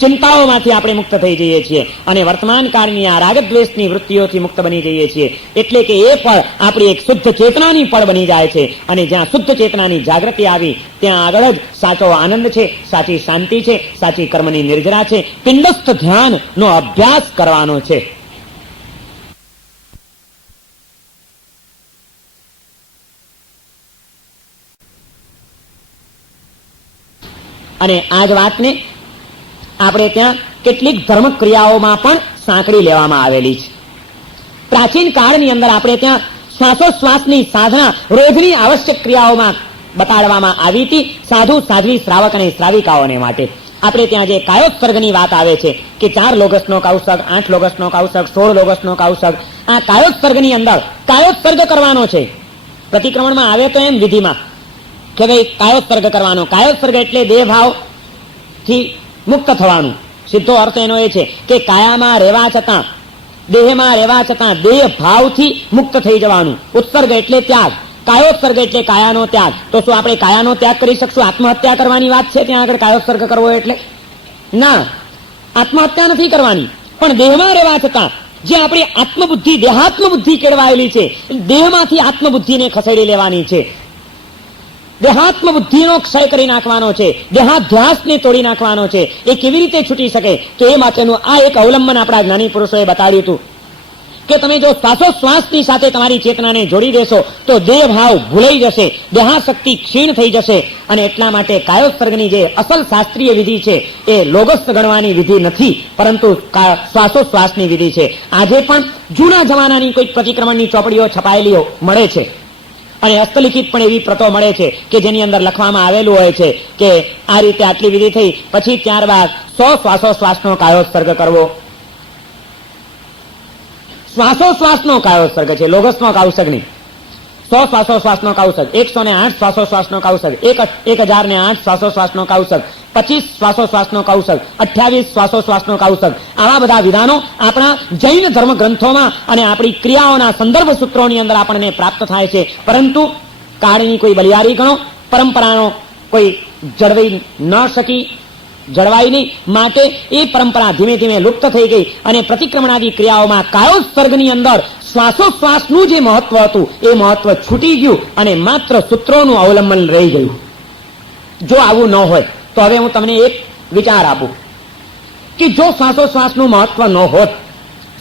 ચિંતાઓમાંથી આપણે મુક્ત થઈ જઈએ છીએ અને વર્તમાન કાળની આ રાગદ્વેષની વૃત્તિઓથી મુક્ત બની જઈએ છીએ. એટલે કે એ પળ આપણી એક શુદ્ધ ચેતનાની પળ બની જાય છે અને જ્યાં શુદ્ધ ચેતનાની જાગૃતિ આવી ત્યાં આગળ જ સાચો આનંદ છે, સાચી શાંતિ છે, સાચી કર્મની નિર્જરા છે. પિંડસ્થ ધ્યાનનો અભ્યાસ કરવાનો છે. અને આ જ વાતને આપણે ત્યાં કેટલીક ધર્મ ક્રિયાઓમાં પણ સાંકળી લેવામાં આવેલી છે. પ્રાચીન કાળની અંદર આપણે ત્યાં શ્વાસોશ્વાસની સાધના રોજની આવશ્યક ક્રિયાઓમાં બતાડવામાં આવી હતી સાધુ, સાધ્વી, શ્રાવક અને શ્રાવિકાઓને માટે. આપણે ત્યાં જે કાયોત્સર્ગની વાત આવે છે કે 4 લોગસનો કાઉસર્ગ, 8 લોગસનો કાઉસર્ગ, 16 લોગસનો કાઉસર્ગ, આ કાયોત્સર્ગની અંદર કાયોત્સર્ગ કરવાનો છે. પ્રતિક્રમણમાં આવે તો એમ વિધિમાં કે ભાઈ કાયોત્સર્ગ કરવાનો. કાયોત્સર્ગ એટલે દેહ ભાવથી મુક્ત થવાનું. સીધો અર્થ એનો એ છે કે કાયામાં રહેવા છતાં, દેહમાં રહેવા છતાં દેહ ભાવથી મુક્ત થઈ જવાનું. ઉત્સર્ગ એટલે ત્યાગ, કાયોત્સર્ગ એટલે કાયાનો ત્યાગ. તો શું આપણે કાયાનો ત્યાગ કરી શકશું? આત્મહત્યા કરવાની વાત છે ત્યાં આગળ કાયોત્સર્ગ કરવો એટલે? ના, આત્મહત્યા નથી કરવાની, પણ દેહમાં રહેવા છતાં જે આપણી આત્મબુદ્ધિ, દેહાત્મ બુદ્ધિ કેળવાયેલી છે, દેહમાંથી આત્મબુદ્ધિને ખસેડી લેવાની છે. દેહાત્મ બુદ્ધિનો ક્ષય કરી નાખવાનો છે, દેહાધ્યાસને તોડી નાખવાનો છે. એ કેવી રીતે છૂટી શકે? તો એ માટેનું આ એક અવલંબન આપણા જ્ઞાની પુરુષોએ બતાડ્યું હતું કે તમે જો શ્વાસોશ્વાસની સાથે તમારી ચેતનાને જોડી દેશો તો દેહ ભાવ ભૂલાઈ જશે, દેહાશક્તિ ક્ષીણ થઈ જશે. અને એટલા માટે કાયોત્સર્ગની જે અસલ શાસ્ત્રીય વિધિ છે એ લોગસ ગણવાની વિધિ નથી, પરંતુ શ્વાસોશ્વાસની વિધિ છે. આજે પણ જૂના જમાનાની કોઈ પ્રતિક્રમણની ચોપડીઓ છપાયેલી મળે છે અને હસ્તલિખિત પણ એવી પ્રતો મળે છે કે જેની અંદર લખવામાં આવેલું હોય છે કે આ રીતે આટલી વિધિ થઈ પછી ત્યારબાદ 100 શ્વાસોશ્વાસનો કાયોત્સર્ગ કરવો. શ્વાસોશ્વાસનો કાયોત્સર્ગ છે, લોગસનો કાઉસર્ગ નહીં. 100 શ્વાસોશ્વાસનો કાઉસર્ગ, 108 શ્વાસોશ્વાસનો કાઉસર્ગ, 1008 શ્વાસોશ્વાસનો કાઉસર્ગ, 25 શ્વાસોશ્વાસનો કાઉસર્ગ, 28 શ્વાસોશ્વાસનો કાઉસર્ગ. આવા બધા વિધાનો આપણા જૈન ધર્મ ગ્રંથોમાં અને આપણી ક્રિયાઓના સંદર્ભ સૂત્રોની અંદર આપણને પ્રાપ્ત થાય છે. પરંતુ કાળની કોઈ બલિયારી ગણો, પરંપરાનો કોઈ જળવાઈ નહીં, માટે એ પરંપરા ધીમે ધીમે લુપ્ત થઈ ગઈ અને પ્રતિક્રમણાદી ક્રિયાઓમાં કાયોત્સર્ગની અંદર શ્વાસોશ્વાસનું જે મહત્વ હતું એ મહત્વ છૂટી ગયું અને માત્ર સૂત્રોનું અવલંબન રહી ગયું. જો આવું ન હોય તો હવે હું તમને એક વિચાર આપું કે જો શ્વાસોશ્વાસનું મહત્વ ન હોત,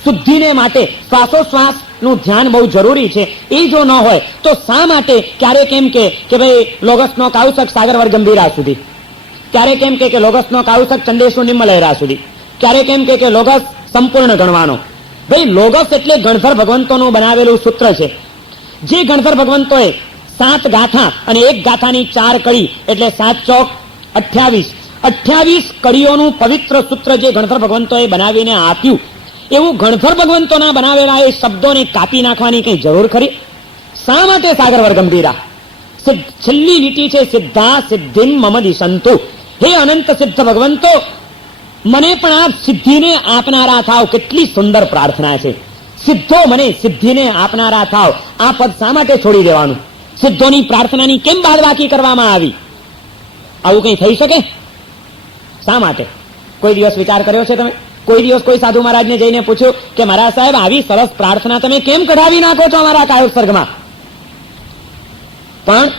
શુદ્ધિને માટે શ્વાસોશ્વાસનું ધ્યાન બહુ જરૂરી છે, એ જો ન હોય તો શા માટે ક્યારેક એમ કે ભાઈ લોગસનો કાઉસર્ગ સાગરવર ગંભીરા સુધી, ક્યારેક એમ કે લોગસનો કાઉસર્ગ ચંડેશ્વર નિમ્ન લહેરા સુધી, ક્યારેક એમ કે લોગસ સંપૂર્ણ ગણવાનો. ભાઈ લોગસ એટલે ગણધર ભગવંતોનું બનાવેલું સૂત્ર છે. જે ગણધર ભગવંતોએ 7 ગાથા અને એક ગાથાની 4 કડી એટલે 7 ચોક 28 કડીઓનું પવિત્ર સૂત્ર જે ગણધર ભગવંતોએ બનાવીને આપ્યું, એવું ગણધર ભગવંતોના બનાવેલા એ શબ્દોને કાપી નાખવાની કઈ જરૂર ખરી? શા માટે સાગરવર ગંભીરા? છેલ્લી લીટી છે સિદ્ધા સિદ્ધિમ મમ દિશંતુ. હે અનંત સિદ્ધ ભગવંતો, મને પણ આપ સિદ્ધિને આપનારા થાવ. કેટલી સુંદર પ્રાર્થના છે. સિદ્ધો મને સિદ્ધિને આપનારા થાવ. આ પદ શા માટે છોડી દેવાનું? સિદ્ધોની પ્રાર્થનાની કેમ બાદબાકી કરવામાં આવી? આવું કઈ થઈ શકે? શા માટે? કોઈ દિવસ વિચાર કર્યો છે તમે? કોઈ દિવસ કોઈ સાધુ મહારાજને જઈને પૂછ્યું કે મહારાજ સાહેબ, આવી સરસ પ્રાર્થના તમે કેમ કઢાવી નાખો છો અમારા કાયોત્સર્ગમાં? પણ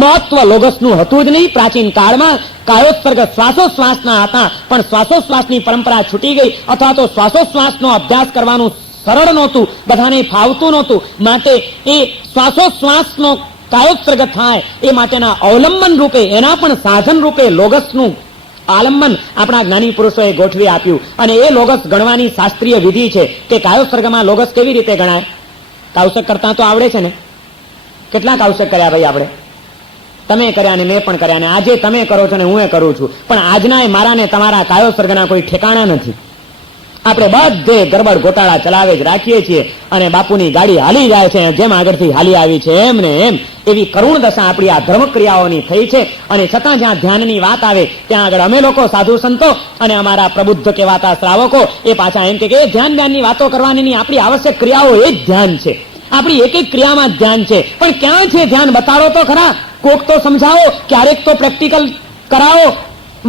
મહત્વ લોગસનું હતું જ નહીં. પ્રાચીન કાળમાં કાયોત્સર્ગ શ્વાસોશ્વાસના હતા, પણ શ્વાસોશ્વાસની પરંપરા છૂટી ગઈ, અથવા તો શ્વાસોશ્વાસનો અભ્યાસ કરવાનું સરળ નહોતું, બધાને ફાવતું નહોતું. માટે એ શ્વાસોશ્વાસનો કાયોત્સર્ગ થાય એ માટેના અવલંબન રૂપે, એના પણ સાધન રૂપે લોગસનું આલંબન આપણા જ્ઞાની પુરુષોએ ગોઠવી આપ્યું. અને એ લોગસ ગણવાની શાસ્ત્રીય વિધિ છે કે કાયોત્સર્ગમાં લોગસ કેવી રીતે ગણાય? કાઉસર્ગ કરતા તો આવડે છે ને? કેટલા કાઉસર્ગ કર્યા ભાઈ આપણે? તમે કર્યા ને મેં પણ કર્યા, ને આજે તમે કરો છો ને હું કરું છું. પણ આજના મારા ને તમારા કાયોત્સર્ગના કોઈ ઠેકાણા નથી. આપણે બધે ગરબડ ગોટાળા ચલાવે જ રાખીએ છીએ અને બાપુની ગાડી હાલી જાય છે, જેમ આગળથી હાલી આવી છે એમ ને એમ એવી કરુણ દશા આપણી આ ધર્મ ક્રિયાઓની થઈ છે. અને છતાં જ્યાં ધ્યાનની વાત આવે ત્યાં આગળ અમે લોકો સાધુ સંતો અને અમારા પ્રબુદ્ધ કહેવાતા શ્રાવકો એ પાછા એમ કે ધ્યાનની વાતો કરવાની આપણી આવશ્યક ક્રિયાઓ એ જ ધ્યાન છે, આપણી એક એક ક્રિયામાં જ ધ્યાન છે. પણ ક્યાં છે ધ્યાન? બતાડો તો ખરા, કોક તો સમજાવો, ક્યારેક તો પ્રેક્ટિકલ કરાવો.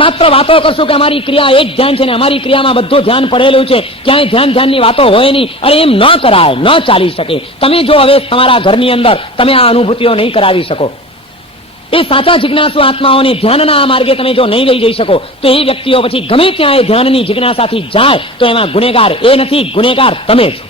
માત્ર વાતો કરશું કે અમારી ક્રિયા એ જ ધ્યાન છે ને અમારી ક્રિયામાં બધું ધ્યાન પડેલું છે, ક્યાંય ધ્યાનની વાતો હોય નહીં. અરે એમ ન કરાય, ન ચાલી શકે. તમે જો હવે તમારા ઘરની અંદર તમે આ અનુભૂતિઓ નહીં કરાવી શકો, એ સાચા જિજ્ઞાસુ આત્માઓને ધ્યાનના આ માર્ગે તમે જો નહીં લઈ જઈ શકો, તો એ વ્યક્તિઓ પછી ગમે ત્યાં એ ધ્યાનની જિજ્ઞાસાથી જાય તો એમાં ગુનેગાર એ નથી, ગુનેગાર તમે છો.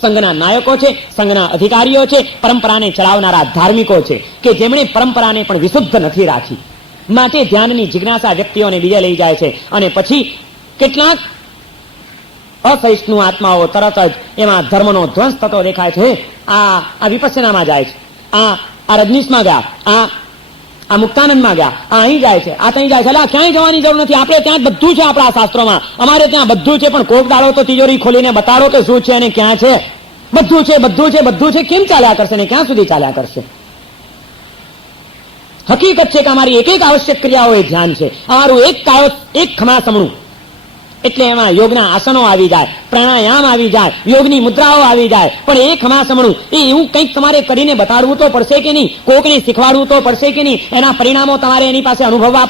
સંઘના નાયકો છે, સંઘના અધિકારીઓ છે, પરંપરાને ચલાવનારા ધાર્મિકો છે કે જેમણે પરંપરાને પણ વિશુદ્ધ નથી રાખી. માટે ધ્યાનની જિજ્ઞાસા વ્યક્તિઓને બીજે લઈ જાય છે અને પછી કેટલાક અસહિષ્ણુ આત્માઓ તરત જ એમાં ધર્મનો ધ્વંસ થતો દેખાય છે. આ વિપસ્સનામાં જાય છે, આ રજનીશમાં ગયા, આ મુક્તાનંદમાં ગયા, આ અહીં જાય છે, આ ત્યાં જાય છે. એટલે ક્યાંય જવાની જરૂર નથી, આપણે ત્યાં બધું છે. આપણા શાસ્ત્રોમાં અમારે ત્યાં બધું છે, પણ કોક દાડો તો તિજોરી ખોલીને બતાડો કે શું છે અને ક્યાં છે. બધું છે, બધું છે, બધું છે, કેમ ચાલ્યા કરશે ને ક્યાં સુધી ચાલ્યા કરશે? હકીકત છે કે અમારી એક એક આવશ્યક ક્રિયાઓ એ ધ્યાન છે. અમારું એક ખમાસમણું એટલે એમાં યોગના આસનો આવી જાય, પ્રાણાયામ આવી જાય, યોગની મુદ્રાઓ આવી જાય. પણ એ ખમાસમણું એ એવું કંઈક તમારે કરીને બતાડવું તો પડશે કે નહીં, કોકને શીખવાડવું તો પડશે કે નહીં, એના પરિણામો તમારે એની પાસે અનુભવવા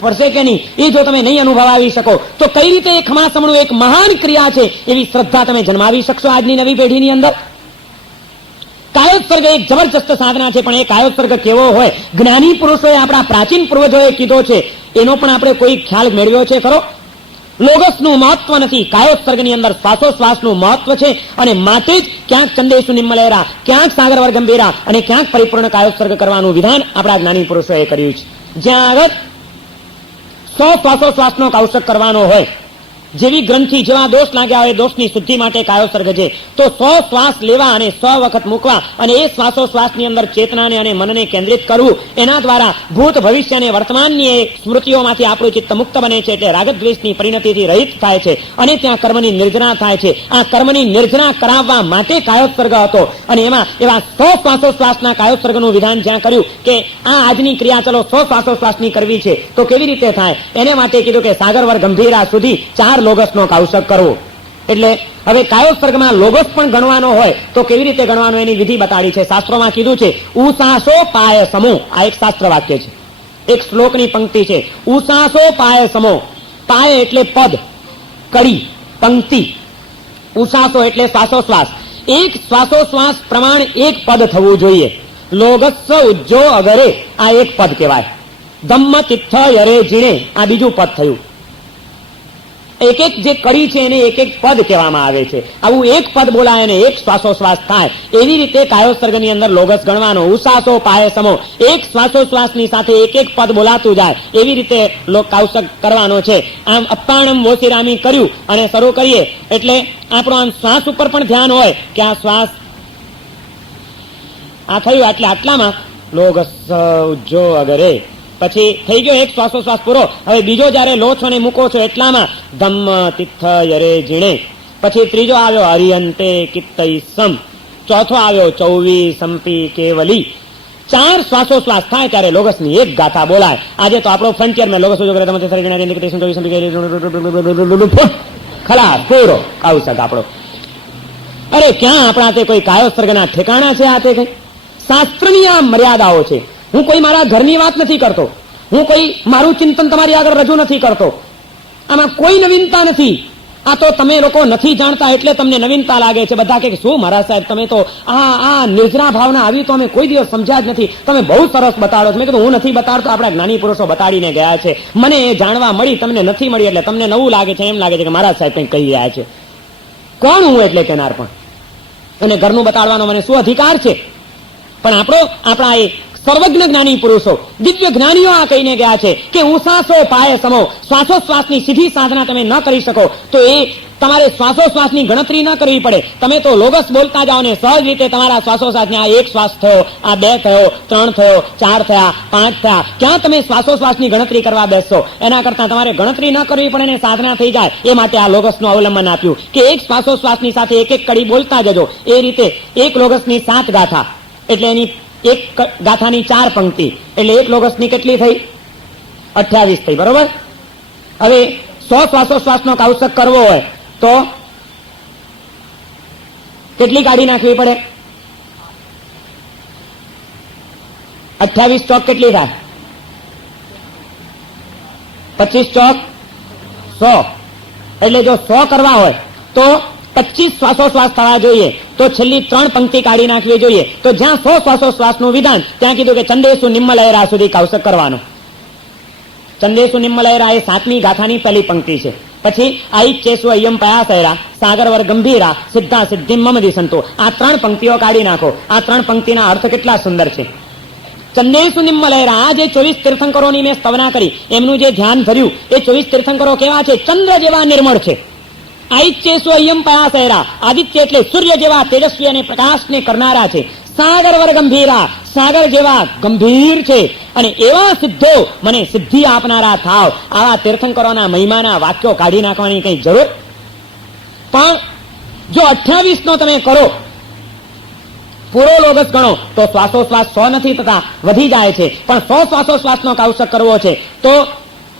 પડશે કે નહીં. એ જો તમે નહીં અનુભવાવી શકો તો કઈ રીતે એ ખમાસમણું એક મહાન ક્રિયા છે એવી શ્રદ્ધા તમે જન્માવી શકશો આજની નવી પેઢીની અંદર? કાયોત્સર્ગ એક જબરજસ્ત સાધના છે, પણ એ કાયોત્સર્ગ કેવો હોય? જ્ઞાની પુરુષોએ, આપણા પ્રાચીન પૂર્વજોએ કીધો છે, એનો પણ આપણે કોઈ ખ્યાલ મેળવ્યો છે ખરો? લોગસનું મહત્વ નથી, કાયોત્સર્ગની અંદર શ્વાસોશ્વાસનું મહત્વ છે. અને માટે જ ક્યાંક ચંદેશુ નિમ્મલેરા, ક્યાંક સાગરવર ગંભીરા અને ક્યાંક પરિપૂર્ણ કાયોત્સર્ગ કરવાનું વિધાન આપણા જ્ઞાની પુરુષોએ કર્યું છે. જ્યાં આગળ 100 શ્વાસોશ્વાસનો કાયોત્સર્ગ કરવાનો હોય, જેવી ગ્રંથિ જેવા દોષ લાગ્યા હોય, દોષની શુદ્ધિ માટે કાયોત્સર્ગ છે, તો 100 શ્વાસ લેવા અને 100 વખત મૂકવા અને એ શ્વાસોશ્વાસની અંદર ચેતનાને અને મનને કેન્દ્રિત કરવું. એના દ્વારા ભૂત, ભવિષ્ય અને વર્તમાનની એ સ્મૃતિઓમાંથી આપણું ચિત્ત મુક્ત બને છે, એટલે રાગદ્વેષની પરિણતિથી રહિત થાય છે અને ત્યાં કર્મની નિર્જના થાય છે. આ કર્મની નિર્જના કરાવવા માટે કાયોત્સર્ગ હતો અને એમાં એવા 100 શ્વાસોશ્વાસના કાયોત્સર્ગનું વિધાન જ્યાં કર્યું કે આ આજની ક્રિયા ચલો 100 શ્વાસોશ્વાસની કરવી છે તો કેવી રીતે થાય? એને માટે કીધું કે સાગરવર ગંભીરા સુધી 4 લોગસનો કાયોત્સર્ગ કરવો. એટલે હવે કાયોત્સર્ગમાં લોગસ પણ ગણવાનો હોય તો કેવી રીતે ગણવાનો એની વિધિ બતાડી છે. શાસ્ત્રોમાં કીધું છે ઉસાસો પાય સમો. આ એક શાસ્ત્ર વાક્ય છે, એક શ્લોકની પંક્તિ છે. ઉસાસો પાય સમો. પાય એટલે પદ, કડી, પંક્તિ. ઉસાસો એટલે શ્વાસોશ્વાસ. એક શ્વાસોશ્વાસ પ્રમાણ એક પદ થવું જોઈએ. લોગસ્સ ઉજ્જો અગરે, આ એક પદ કહેવાય. ધમ્મ તિથ્થ યરે જીણે, આ બીજું પદ થયું. એક એક જે કડી છે એને એક એક પદ કહેવામાં આવે છે. આવું એક પદ બોલાય અને એક શ્વાસોશ્વાસ થાય. એવી રીતે કાયોત્સર્ગની અંદર લોગસ ગણવાનો. ઉસાસો પાય સમો, એક શ્વાસોશ્વાસની સાથે એક એક પદ બોલાતું જાય એવી રીતે કાયોત્સર્ગ કરવાનો છે. આમ અપ્પાણમ વોસિરામી કર્યું અને શરૂ કરીએ એટલે આપણો આમ શ્વાસ ઉપર પણ ધ્યાન હોય કે આ શ્વાસ આ થયું એટલે આટલામાં લોગસ ઉજ્જો અગરે, પછી થઈ ગયો એક શ્વાસોશ્વાસ પૂરો. હવે બીજો જયારે લો છો ને મૂકો છો એટલામાં ધમ્મ તિથ્થ યરે જીણે, પછી ત્રીજો આવ્યો હરિયંતે કિત્તૈસમ, ચોથો આવ્યો ચૌવી સંપી કેવલી. 4 શ્વાસોશ્વાસ થાય ત્યારે લોગસની એક ગાથા બોલાય. આજે તો આપણો ફ્રન્ટિયર મેં લોગસ ખલાસ પૂરો કાયોત્સર્ગ આપણો. અરે ક્યાં આપણા તે કોઈ કાયોત્સર્ગના ઠેકાણા છે? આ તે કઈ શાસ્ત્રની આ મર્યાદાઓ છે. હું કોઈ મારા ઘરની વાત નથી કરતો, હું કોઈ મારું ચિંતન તમારી આગળ રજૂ નથી કરતો. આમાં કોઈ નવીનતા નથી. આ તો તમે લોકો નથી જાણતા એટલે તમને નવીનતા લાગે છે. બધા કે શું મહારાજ સાહેબ તમે તો આ નિર્જરા ભાવના આવી તો અમે કોઈ દિવસ સમજ્યા જ નથી, તમે બહુ સરસ બતાડો છો. મેં કીધું હું નથી બતાડતો, આપણા જ્ઞાની પુરુષો બતાડીને ગયા છે. મને એ જાણવા મળી, તમને નથી મળી એટલે તમને નવું લાગે છે. એમ લાગે છે કે મહારાજ સાહેબ કંઈક કહી રહ્યા છે. કોણ હું એટલે કેનાર પણ? અને ઘરનું બતાડવાનો મને શું અધિકાર છે? પણ આપણા એ સર્વજ્ઞ જ્ઞાની પુરુષો, દિવ્ય જ્ઞાનીઓ આ કહીને ગયા છે કે ઉસાસો પાય સમો, શ્વાસોશ્વાસની સીધી સાધના તમે ન કરી શકો તો એ તમારે શ્વાસોશ્વાસની ગણતરી ન કરવી પડે. તમે તો લોગસ બોલતા જાઓ ને સહજ રીતે તમારા શ્વાસોશ્વાસને આ 1 શ્વાસ થયો, આ 2 થયો, 3 થયો, 4 થયા, 5 થયા, ક્યાં તમે શ્વાસોશ્વાસની ગણતરી કરવા બેસશો? એના કરતા તમારે ગણતરી ન કરવી પડે ને સાધના થઈ જાય. એ માટે આ લોગસનું અવલંબન આપ્યું કે એક શ્વાસોશ્વાસની સાથે એક એક કડી બોલતા જજો. એ રીતે એક લોગસની 7 ગાથા, એટલે એની એક ગાથાની 4 પંક્તિ, એટલે એક લોગસની કેટલી થઈ? 28 થઈ, બરોબર. હવે 100 શ્વાસોશ્વાસનો કૌશક કરવો હોય તો કેટલી કાઢી નાખવી પડે? 28 ચોક કેટલી થાય? 25 ચોક 100. એટલે જો 100 કરવા હોય તો 25 શ્વાસોશ્વાસ થવા જોઈએ, તો છેલ્લી 3 પંક્તિ કાઢી નાખવી જોઈએ. તો જ્યાં 100 શ્વાસોશ્વાસનું વિધાન ત્યાં કીધું કે ચંદેસુ નિમ્મલયરા સુધી કૌશક કરવાનું. ચંદેસુ નિમ્મલયરા એ 7મી ગાથાની પહેલી પંક્તિ છે. પછી આઈચ્છેસુ અયમ પયાસયરા સાગરવર ગંભીરા સિદ્ધા સિદ્ધિ મમ દિશંતો. આ 3 પંક્તિઓ કાઢી નાખો. આ 3 પંક્તિના અર્થ કેટલા સુંદર છે. ચંદેસુ નિમ્મલયરા, આ જે 24 તીર્થંકરોની મેં સ્તવના કરી, એમનું જે ધ્યાન ધર્યું, એ 24 તીર્થંકરો કેવા છે? ચંદ્ર જેવા નિર્મળ છે. આઈચ્છેસુ અયમ પયાસયરા, આદિત્ય એટલે સૂર્ય જેવા તેજસ્વી અને પ્રકાશને કરનારા છે. સાગરવર ગંભીરા, સાગર જેવા ગંભીર છે. અને એવા સિદ્ધો મને સિદ્ધિ આપનારા થાવ. આવા તીર્થંકરોના મહિમાના વાક્યો કાઢી નાખવાની કઈ જરૂર? પણ જો 28 નો તમે કરો, પૂરો લોગસ ગણો, તો શ્વાસોશ્વાસ 100 નથી થતા, વધી જાય છે. પણ 100 શ્વાસોશ્વાસનો કૌશક કરવો છે તો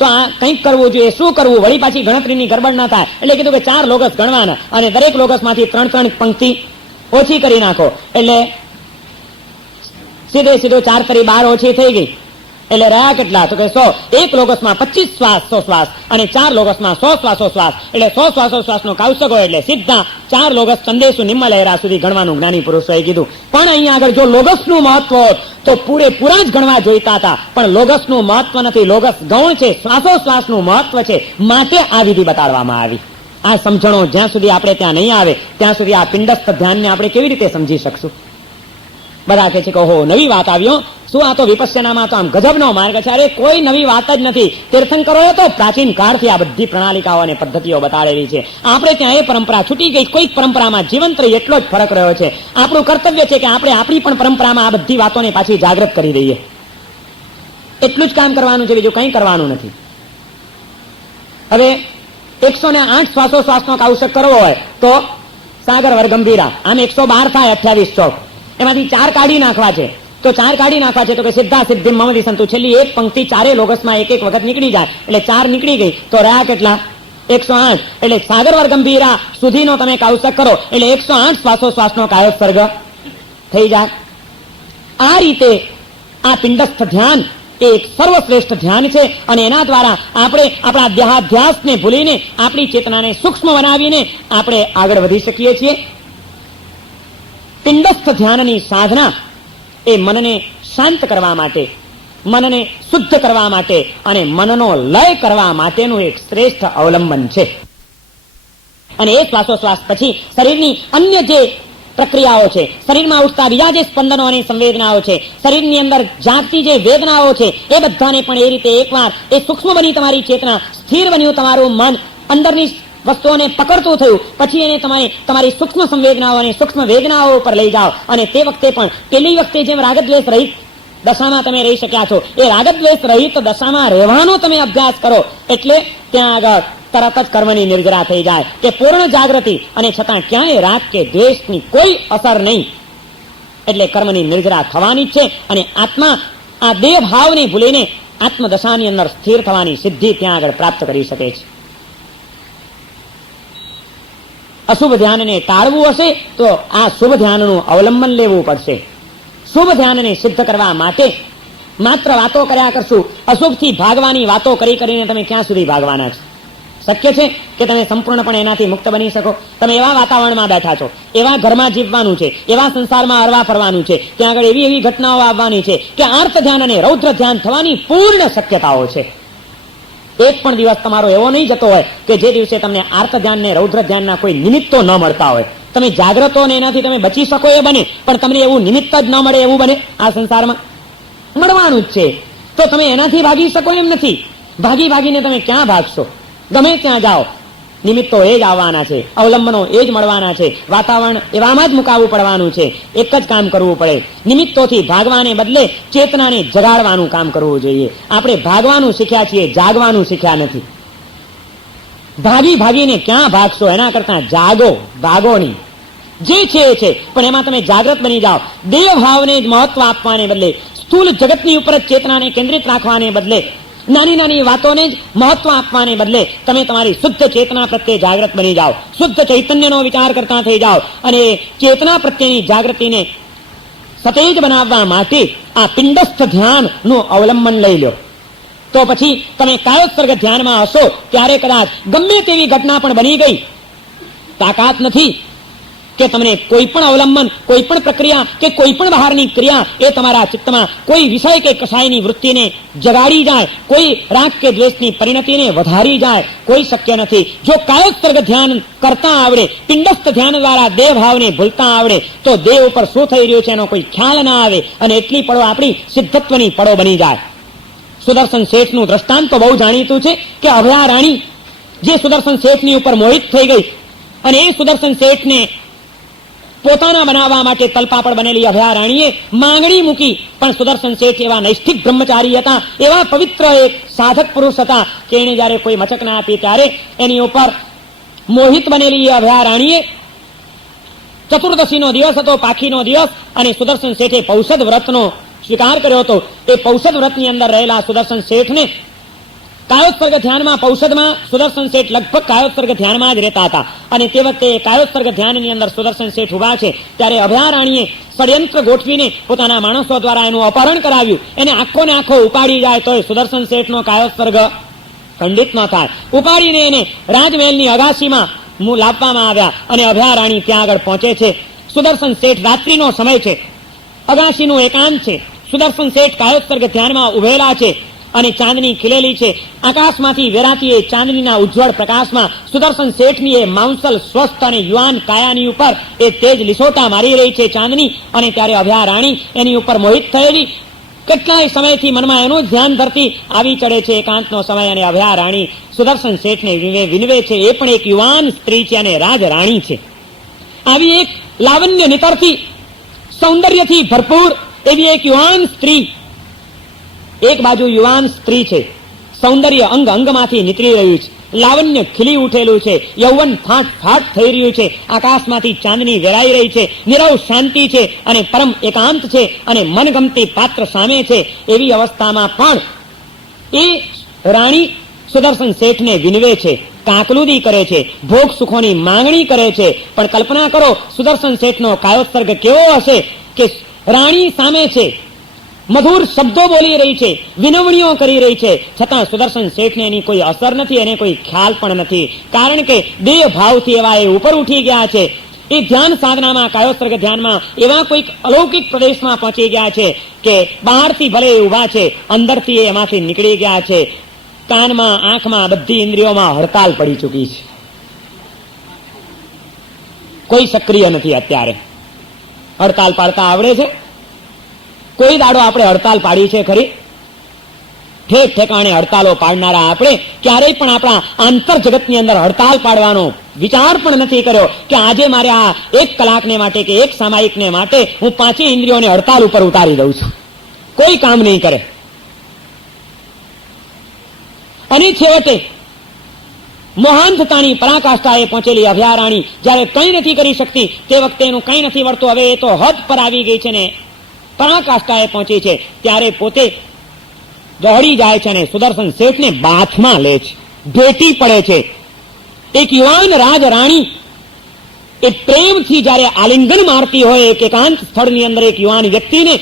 આ કંઈક કરવું જોઈએ. શું કરવું? વળી પાછી ગણતરીની ગડબડ ના થાય એટલે કીધું કે 4 લોગસ ગણવાના અને દરેક લોગસમાંથી 3 પંક્તિ ઓછી કરી નાખો. એટલે સીધે સીધો 4 કરી 12 ઓછી થઈ ગઈ. એટલે રહ્યા કેટલા? તો કે 100. એક લોગસમાં 25 શ્વાસોશ્વાસ અને 4 લોગસમાં 100 શ્વાસોશ્વાસ, એટલે 100 શ્વાસોશ્વાસનો કૌશક હોય એટલે સીધા 4 લોગસ ચંદેસુ નિમ્મલયરા સુધી ગણવાનું જ્ઞાની પુરુષોએ કીધું. પણ અહીંયા આગળ જો લોગસનું મહત્વ હોત તો પૂરેપૂરા જ ગણવા જોઈતા હતા. પણ લોગસનું મહત્વ નથી, લોગસ ગૌણ છે, શ્વાસોશ્વાસનું મહત્વ છે, માટે આ વિધિ બતાડવામાં આવી. આ સમજણો જ્યાં સુધી આપણે ત્યાં નહીં આવે ત્યાં સુધી આ પિંડસ્થ ધ્યાનને આપણે કેવી રીતે સમજી શકશું? બધા કહે છે કે ઓહો, નવી વાત આવ્યો. શું આ તો વિપસ્યનામાં તો આમ ગજબનો માર્ગ છે. અરે કોઈ નવી વાત જ નથી. તીર્થંકરોએ તો પ્રાચીન કાળથી આ બધી પ્રણાલિકાઓ અને પદ્ધતિઓ બતાડેલી છે. આપણે ત્યાં એ પરંપરા છૂટી ગઈ, કોઈક પરંપરામાં જીવંત રહી, એટલો જ ફરક રહ્યો છે. આપણું કર્તવ્ય છે કે આપણે આપણી પણ પરંપરામાં આ બધી વાતોને પાછી જાગૃત કરી દઈએ. એટલું જ કામ કરવાનું છે, બીજું કંઈ કરવાનું નથી. હવે 108 શ્વાસોશ્વાસનો કૌશક કરવો હોય તો સાગરવર ગંભીરા, આમ 112 થાય 28 ચોક. એમાંથી 4 કાઢી નાખવા છે. તો 4 કાઢી નાખવા છે તો કે સિદ્ધા સિદ્ધિ મમ દિશંતુ. છેલ્લી એક પંક્તિ 4 લોગસમાં એક વખત નીકળી જાય એટલે 4 નીકળી ગઈ. તો રહ્યા કેટલા? 108. એટલે સાગરવર ગંભીરા સુધીનો તમે કૌશક કરો એટલે 108 શ્વાસોશ્વાસનો કાયોત્સર્ગ થઈ જાય. આ રીતે આ પિંડસ્થ ધ્યાન એ એક સર્વશ્રેષ્ઠ ધ્યાન છે અને એના દ્વારા આપણે આપણા દેહાધ્યાસને ભૂલીને આપણી ચેતનાને સૂક્ષ્મ બનાવીને આપણે આગળ વધી શકીએ છીએ. પિંડસ્થ ધ્યાનની સાધના એ મનને શાંત કરવા માટે, મનને શુદ્ધ કરવા માટે અને મનનો લય કરવા માટેનું એક શ્રેષ્ઠ અવલંબન છે. અને એ શ્વાસોશ્વાસ પછી શરીરની અન્ય જે પ્રક્રિયાઓ છે, શરીરમાં ઉઠતા બીજા જે સ્પંદનો અને સંવેદનાઓ છે, શરીરની અંદર જાગતી જે વેદનાઓ છે, એ બધાને પણ એ રીતે એકવાર એ સૂક્ષ્મ બની તમારી ચેતના, સ્થિર બન્યું તમારું મન, અંદરની વસ્તુઓને પકડતું થયું, પછી એને તમારી સૂક્ષ્મ સંવેદનાઓ અને સૂક્ષ્મ વેદનાઓ ઉપર લઈ જાઓ. અને તે વખતે પણ પેલી વખતે જેમ રાગદ્વેષ રહિત દશામાં તમે રહી શક્યા છો, એ રાગદ્વેષ રહિત દશામાં રહેવાનો તમે અભ્યાસ કરો એટલે ત્યાં આગળ તરત જ કર્મની નિર્જરા થઈ જાય કે પૂર્ણ જાગૃતિ અને છતાં ક્યાંય રાગ કે દ્વેષની કોઈ અસર નહીં. એટલે કર્મની નિર્જરા થવાની છે અને આત્મા આ દેહ ભાવને ભૂલીને આત્મદશાની અંદર સ્થિર થવાની સિદ્ધિ ત્યાં આગળ પ્રાપ્ત કરી શકે છે. અશુભ ધ્યાનને ટાળવું હશે તો આ શુભ ધ્યાનનું અવલંબન લેવું પડશે. શુભ ધ્યાનને સિદ્ધ કરવા માટે માત્ર વાતો કર્યા કરશું, અશુભથી ભાગવાની વાતો કરી કરીને તમે ક્યાં સુધી ભાગવાના છો? શક્ય છે કે તમે સંપૂર્ણપણે એનાથી મુક્ત બની શકો? તમે એવા વાતાવરણમાં બેઠા છો, એવા ઘરમાં જીવવાનું છે, એવા સંસારમાં હરવા ફરવાનું છે, ત્યાં આગળ એવી એવી ઘટનાઓ આવવાની છે કે આર્ત ધ્યાન અને રૌદ્ર ધ્યાન થવાની પૂર્ણ શક્યતાઓ છે. એક પણ દિવસ તમારો એવો નહીં જતો હોય કે જે દિવસે તમને આર્ત ધ્યાન ને રૌદ્ર ધ્યાનના કોઈ નિમિત્તો ન મળતા હોય. તમે જાગ્રતો ને એનાથી તમે બચી શકો એ બને, પણ તમને એવું નિમિત્ત જ ન મળે એવું બને આ સંસારમાં? મળવાનું જ છે. તો તમે એનાથી ભાગી શકો એમ નથી. ભાગીને તમે ક્યાં ભાગશો? ગમે ત્યાં જાઓ, નિમિત્તો એ જ આવવાના છે, અવલંબનો એ જ મળવાના છે, વાતાવરણ એવામાં જ મુકાવવું પડવાનું છે. એક જ કામ કરવું પડે, નિમિત્તોથી ભાગવાને બદલે ચેતનાને જગાડવાનું કામ કરવું જોઈએ. આપણે ભાગવાનું શીખ્યા છીએ, જાગવાનું શીખ્યા નથી. ભાગીને ક્યાં ભાગશો? એના કરતા જાગો, ભાગો નહીં. જે છે એ છે, પણ એમાં તમે જાગૃત બની જાઓ. દેહ ભાવને જ મહત્વ આપવાને બદલે, સ્થૂલ જગતની ઉપર જ ચેતનાને કેન્દ્રિત રાખવાને બદલે, નાની વાતોને જ મહત્વ આપવાને બદલે તમે તમારી શુદ્ધ ચેતના પ્રત્યે જાગૃત બની જાઓ, શુદ્ધ ચૈતન્યનો વિચાર કરતા થઈ જાઓ અને ચેતના પ્રત્યેની જાગૃતિને સતેજ બનાવવા માટે આ પિંડસ્થ ધ્યાનનું અવલંબન લઈ લો. તો પછી તમે કાયોત્સર્ગ ધ્યાનમાં હશો ત્યારે કદાચ ગમે તેવી ઘટના પણ બની ગઈ, તાકાત નથી કે તમને કોઈ પણ અવલંબન, કોઈ પણ પ્રક્રિયા કે કોઈ પણ બહારની ક્રિયા એ તમારા ચિત્તમાં કોઈ વિષય કે કસાયની વૃત્તિને જગાડી જાય, કોઈ રાગ કે દ્વેષની પરિણતિને વધારી જાય, કોઈ શક્ય નથી. જો કાયોત્સર્ગ ધ્યાન કરતા આવડે, પિંડસ્થ ધ્યાન દ્વારા દેહ ભાવને ભૂલતા આવડે, તો દેહ ઉપર શું થઈ રહ્યું છે એનો કોઈ ખ્યાલ ના આવે અને એટલી પડો આપણી સિદ્ધત્વની પડો બની જાય. સુદર્શન શેઠનું દ્રષ્ટાંત તો બહુ જાણીતું છે કે અભયા રાણી જે સુદર્શન શેઠની ઉપર મોહિત થઈ ગઈ અને એ સુદર્શન શેઠને પોતાના બનાવવા માટે તલપાપડ બનેલી અભયા રાણીએ માંગણી મૂકી, પણ સુદર્શન શેઠ એવા નૈષ્ઠિક બ્રહ્મચારી હતા, એવા પવિત્ર એક સાધક પુરુષ હતા કે એને જયારે કોઈ મચક ના આપી ત્યારે એની ઉપર મોહિત બનેલી અભયા રાણીએ, ચતુર્દશીનો દિવસ હતો, પાખીનો દિવસ, અને સુદર્શન શેઠે પૌષદ વ્રતનો સ્વીકાર કર્યો હતો. એ પૌષદ વ્રતની અંદર રહેલા સુદર્શન શેઠને કાયોત્સર્ગ ધ્યાનમાં, પૌષદમાં સુદર્શન શેઠ લગભગ કાયોત્સર્ગ ધ્યાનમાં જ રહેતા હતા અને તે વખતે કાયોત્સર્ગ ધ્યાનની અંદર સુદર્શન શેઠ ઉભા છે ત્યારે અભયા રાણીએ ષડયંત્ર ગોઠવીને પોતાના માણસો દ્વારા એનું અપહરણ કરાવ્યું. એને આખો ને આખો ઉપાડી જાય તો સુદર્શન શેઠનો કાયોત્સર્ગ ખંડિત ન થાય. ઉપાડીને એને રાજમહેલની અગાસીમાં લાવવામાં આવ્યા અને અભયા રાણી ત્યાં આગળ પહોંચે છે. સુદર્શન શેઠ, રાત્રિનો સમય છે, અગાસીનું એકાંત છે, સુદર્શન શેઠ કાયોત્સર્ગ ધ્યાનમાં ઉભેલા છે અને ચાંદની ખીલેલી છે. આકાશમાંથી વેરાતી એ ચાંદનીના ઉજ્જવળ પ્રકાશમાં સુદર્શન શેઠની એ માંસલ, સ્વસ્થ અને યુવાન કાયાની ઉપર એ તેજ લીસોટા મારી રહી છે ચાંદની. અને ત્યારે અભયા રાણી એની ઉપર મોહિત થયેલી, કેટલાય સમયથી મનમાં એનું જ ધ્યાન ધરતી, આવી ચડે છે એકાંતનો સમય અને અભયા રાણી સુદર્શન શેઠને વિનવે છે. એ પણ એક યુવાન સ્ત્રી છે અને રાજ રાણી છે. આવી એક લાવણ્ય નિતરથી, સૌંદર્યથી ભરપૂર એવી એક યુવાન સ્ત્રી, એક બાજુ યુવાન સ્ત્રી છે, સૌંદર્ય અંગ અંગમાંથી નીકળી રહ્યું છે, લાવણ્ય ખીલી ઉઠેલું છે, યૌવન ફાટ ફાટ થઈ રહ્યું છે, આકાશમાંથી ચાંદની વેરાઈ રહી છે, નિરવ શાંતિ છે અને પરમ એકાંત છે અને મનગમતી પાત્ર સામે છે. એવી અવસ્થામાં પણ એ રાણી સુદર્શન શેઠને વિનવે છે, કાકલુદી કરે છે, ભોગ સુખોની માંગણી કરે છે. પણ કલ્પના કરો સુદર્શન શેઠનો કાયોત્સર્ગ કેવો હશે કે રાણી સામે છે, મધુર શબ્દો બોલી રહી છે, વિનવણીઓ કરી રહી છે, છતાં સુદર્શન શેઠને એની કોઈ અસર નથી, એને કોઈ ખ્યાલ પણ નથી. કારણ કે દેહ ભાવથી એવા એ ઉપર ઉઠી ગયા છે. એ ધ્યાન સાધનામાં, કાયોત્સર્ગ ધ્યાનમાં એવા કોઈક અલૌકિક પ્રદેશમાં પહોંચી ગયા છે કે બહારથી ભલે ઉભા છે, અંદરથી એમાંથી નીકળી ગયા છે. કાનમાં, આંખમાં, બધી ઇન્દ્રિયોમાં હડતાલ પડી ચૂકી છે. કોઈ સક્રિય નથી અત્યારે. હડતાલ પાડતા આવડે છે? કોઈ દાડો આપણે હડતાલ પાડી છે ખરી? ઠેક ઠેકાણે હડતાલો પાડનારા આપણે ક્યારેય પણ આપણા આંતર જગતની અંદર હડતાલ પાડવાનો વિચાર પણ નથી કર્યો કે આજે મારે આ 1 કલાકને માટે કે 1 સામાયિકને માટે હું 5 ઇન્દ્રિયોને હડતાલ ઉપર ઉતારી દઉં છું. કોઈ કામ નહીં કરે. અને છેવટે મોહાંધતાની પરાકાષ્ઠાએ પહોંચેલી અભયા રાણી જયારે કંઈ નથી કરી શકતી, તે વખતે એનું કંઈ નથી વળતું, હવે એ તો હદ પર આવી ગઈ છે ને પરાકાષ્ઠાએ પહોંચી છે, ત્યારે પોતે દોડી જાય છે અને સુદર્શન શેઠને બાથમાં લે છે, ભેટી પડે છે. એક યુવાન રાજ રાણી એ પ્રેમથી જયારે આલિંગન મારતી હોય એક એકાંત સ્થળની અંદર એક યુવાન વ્યક્તિને,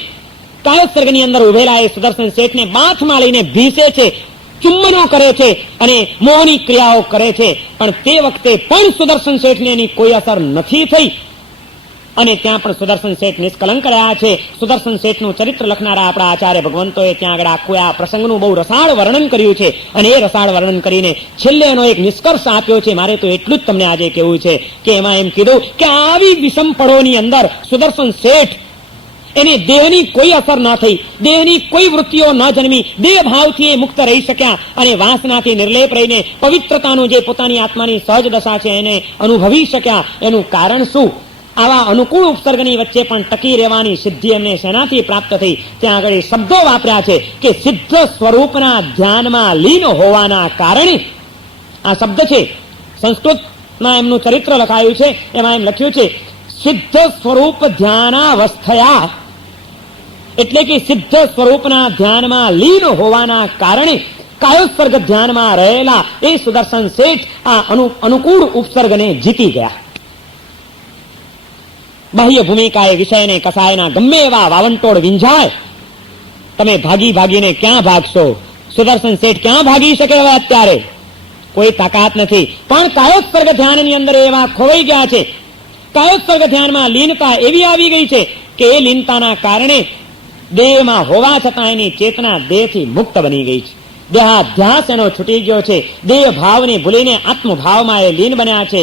કાયોત્સર્ગની અંદર ઉભેલા એ સુદર્શન શેઠને બાથમાં લઈને ભીસે છે, ચુંબનો કરે છે અને મોહની ક્રિયાઓ કરે છે. પણ તે વખતે પણ સુદર્શન શેઠને એની કોઈ અસર નથી થઈ અને ત્યાં પણ સુદર્શન શેઠ નિષ્કલંક રહ્યા છે. સુદર્શન શેઠનું ચરિત્ર લખનારા આપણા આચાર્ય ભગવંતોએ ત્યાં આગળ આખું આ પ્રસંગનું બહુ રસાળ વર્ણન કર્યું છે અને એ રસાળ વર્ણન કરીને છેલ્લે એનો એક નિષ્કર્ષ આપ્યો છે. મારે તો એટલું જ તમને આજે કહેવું છે કે એમાં એમ કીધું કે આવી વિષમ પળોની અંદર સુદર્શન શેઠ એને દેહની કોઈ અસર ન થઈ, દેહની કોઈ વૃત્તિઓ ન જન્મી, દેહ ભાવથી એ મુક્ત રહી શક્યા અને વાસનાથી નિર્લેપ રહીને પવિત્રતાનું જે પોતાની આત્માની સહજ દશા છે એને અનુભવી શક્યા. એનું કારણ શું? આવા અનુકૂળ ઉપસર્ગની વચ્ચે પણ ટકી રહેવાની સિદ્ધિ એમને શેનાથી પ્રાપ્ત થઈ? ત્યાં આગળ શબ્દો વાપર્યા છે કે સિદ્ધ સ્વરૂપના ધ્યાનમાં લીન હોવાના કારણે. આ શબ્દ છે, સંસ્કૃતમાં એમનું ચરિત્ર લખાયું છે, એમાં એમ લખ્યું છે સિદ્ધ સ્વરૂપ ધ્યાનાવસ્થયા, એટલે કે સિદ્ધ સ્વરૂપના ધ્યાનમાં લીન હોવાના કારણે કાયોત્સર્ગ ધ્યાનમાં રહેલા એ સુદર્શન શેઠ આ અનુકૂળ ઉપસર્ગને જીતી ગયા. બાહ્ય ભૂમિકાએ વિષયને કસાયના ગમે એવા વાવંટોળ વિંઝાય, તમે ભાગી ભાગીને ક્યાં ભાગશો? સુદર્શન શેઠ ક્યાં ભાગી શકે હવે? અત્યારે કોઈ તાકાત નથી. પણ કાયોત્સર્ગ ધ્યાનની અંદર એવા ખોવાઈ ગયા છે. કાયોત્સર્ગ ધ્યાનમાં લીનતા એવી આવી ગઈ છે કે એ લીનતાના કારણે દેહમાં હોવા છતાં એની ચેતના દેહથી મુક્ત બની ગઈ છે. દેહાધ્યાસ એનો છૂટી ગયો છે. દેહ ભાવને ભૂલીને આત્મભાવમાં એ લીન બન્યા છે.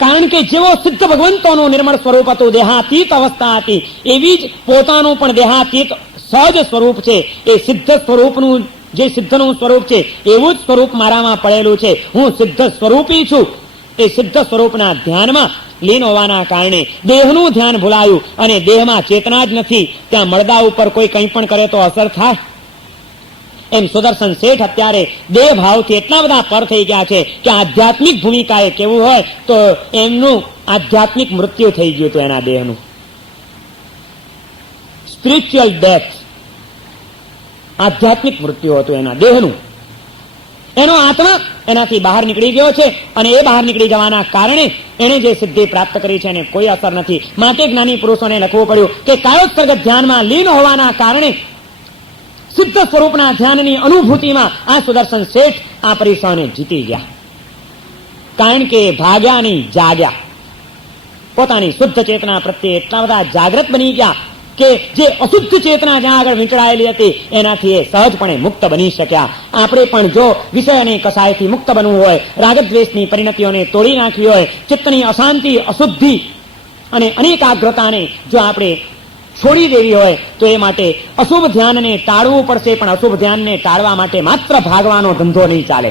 કારણ કે જેવો સિદ્ધ ભગવંતોનું નિર્મળ સ્વરૂપ હતું, દેહાતીત અવસ્થા હતી, એવી જ પોતાનું પણ દેહાતીત સહજ સ્વરૂપ છે. એ સિદ્ધ સ્વરૂપનું જે સિદ્ધનું સ્વરૂપ છે એવું જ સ્વરૂપ મારામાં પડેલું છે. હું સિદ્ધ સ્વરૂપી છું. એ સિદ્ધ સ્વરૂપના ધ્યાનમાં લીન હોવાના કારણે દેહનું ધ્યાન ભૂલાયું અને દેહમાં ચેતના જ નથી. ત્યાં મળદા ઉપર કોઈ કંઈ પણ કરે તો અસર થાય. એમ સુદર્શન શેઠ અત્યારે દેહ ભાવથી એટલા બધા પર થઈ ગયા છે કે આધ્યાત્મિક ભૂમિકાએ કેવું હોય તો એમનું આધ્યાત્મિક મૃત્યુ થઈ ગયું હતું. એના દેહનું સ્પિરિચ્યુઅલ ડેથ, આધ્યાત્મિક મૃત્યુ હતું એના દેહનું. એનો આત્મા એનાથી બહાર નીકળી ગયો છે અને એ બહાર નીકળી જવાના કારણે એને જે સિદ્ધિ પ્રાપ્ત કરી છે એને કોઈ અસર નથી. માટે જ્ઞાની પુરુષોને લખવું પડ્યું કે કાયોત્સર્ગ ધ્યાનમાં લીન હોવાના કારણે સિદ્ધ સ્વરૂપના ધ્યાનની અનુભૂતિમાં આ સુદર્શન શેઠ આ પરીક્ષાને જીતી ગયા. કારણ કે ભાગ્યા નહીં, જાગ્યા. પોતાની શુદ્ધ ચેતના પ્રત્યે એટલા બધા જાગૃત બની ગયા કે જે અશુદ્ધ ચેતના જ્યાં આગળ વીંટળાયેલી હતી એનાથી એ સહજપણે મુક્ત બની શક્યા. આપણે પણ જો વિષય અને કસાયથી મુક્ત બનવું હોય, રાગદ્વેષની પરિણતિઓને તોડી નાખવી હોય, ચિત્તની અશાંતિ, અશુદ્ધિ અને અનેકાગ્રતાને જો આપણે છોડી દેવી હોય તો એ માટે અશુભ ધ્યાનને ટાળવું પડશે. પણ અશુભ ધ્યાનને ટાળવા માટે માત્ર ભાગવાનો ધંધો નહીં ચાલે.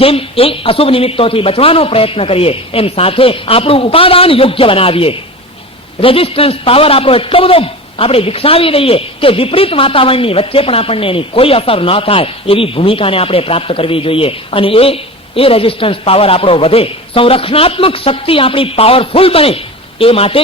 જેમ એ અશુભ નિમિત્તોથી બચવાનો પ્રયત્ન કરીએ એમ સાથે આપણું ઉપાદાન યોગ્ય બનાવીએ. રેઝિસ્ટન્સ પાવર આપણો એટલો બધો આપણે વિકસાવી દઈએ કે વિપરીત વાતાવરણની વચ્ચે પણ આપણને એની કોઈ અસર ન થાય એવી ભૂમિકાને આપણે પ્રાપ્ત કરવી જોઈએ. અને એ રેઝિસ્ટન્સ પાવર આપણો વધે, સંરક્ષણાત્મક શક્તિ આપણી પાવરફુલ બને એ માટે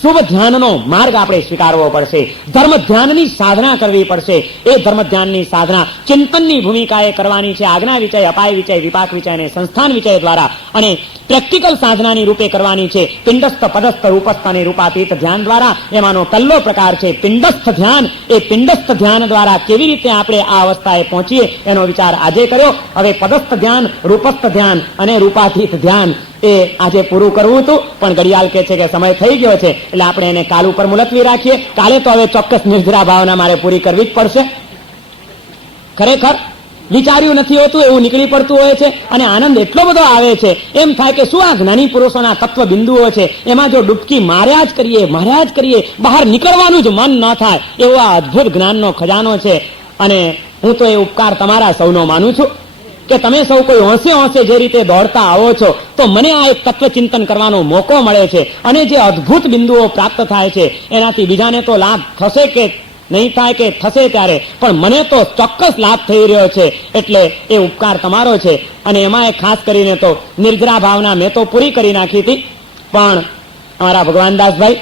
શુભ ધ્યાનનો માર્ગ આપણે સ્વીકારવો પડશે. ધર્મ ધ્યાનની સાધના કરવી પડશે. એ ધર્મ ધ્યાનની સાધના ચિંતનની ભૂમિકાએ કરવાની છે. આજ્ઞા વિચય, અપાય વિચય, વિપાક વિચય અને સંસ્થાન વિચય દ્વારા અને પ્રેક્ટિકલ સાધનાની રૂપે કરવાની છે. પિંડસ્થ, પદસ્થ, રૂપસ્થ અને રૂપાતીત ધ્યાન દ્વારા. એમાંનો પહેલો પ્રકાર છે પિંડસ્થ ધ્યાન. એ પિંડસ્થ ધ્યાન દ્વારા કેવી રીતે આપણે આ અવસ્થાએ પહોંચીએ એનો વિચાર આજે કર્યો. હવે પદસ્થ ધ્યાન, રૂપસ્થ ધ્યાન અને રૂપાતીત ધ્યાન એ આજે પૂરું કરવું હતું, પણ ઘડિયાળ કહે છે કે સમય થઈ ગયો છે એટલે આપણે એને કાલ ઉપર મુલતવી રાખીએ. કાલે તો હવે ચોક્કસ નિર્જરા ભાવના મારે પૂરી કરવી જ પડશે. ખરેખર વિચાર્યું નથી હોતું એવું નીકળી પડતું હોય છે અને આનંદ એટલો બધો આવે છે એમ થાય કે શું આ જ્ઞાની પુરુષોના તત્વ બિંદુઓ છે એમાં જો ડૂબકી માર્યા જ કરીએ બહાર નીકળવાનું જ મન ન થાય એવો આ અદભુત જ્ઞાનનો ખજાનો છે. અને હું તો એ ઉપકાર તમારા સૌનો માનું છું કે તમે સૌ કોઈ હોંશે જે રીતે દોડતા આવો છો તો મને આ એક તત્વચિંતન કરવાનો મોકો મળે છે. અને જે અદભુત બિંદુઓ પ્રાપ્ત થાય છે એનાથી બીજાને તો લાભ થશે કે નહીં થાય કે થશે ત્યારે, પણ મને તો ચોક્કસ લાભ થઈ રહ્યો છે. એટલે એ ઉપકાર તમારો છે. અને એમાં ખાસ કરીને તો નિર્જરા ભાવના મેં તો પૂરી કરી નાખી હતી, પણ અમારા ભગવાનદાસભાઈ,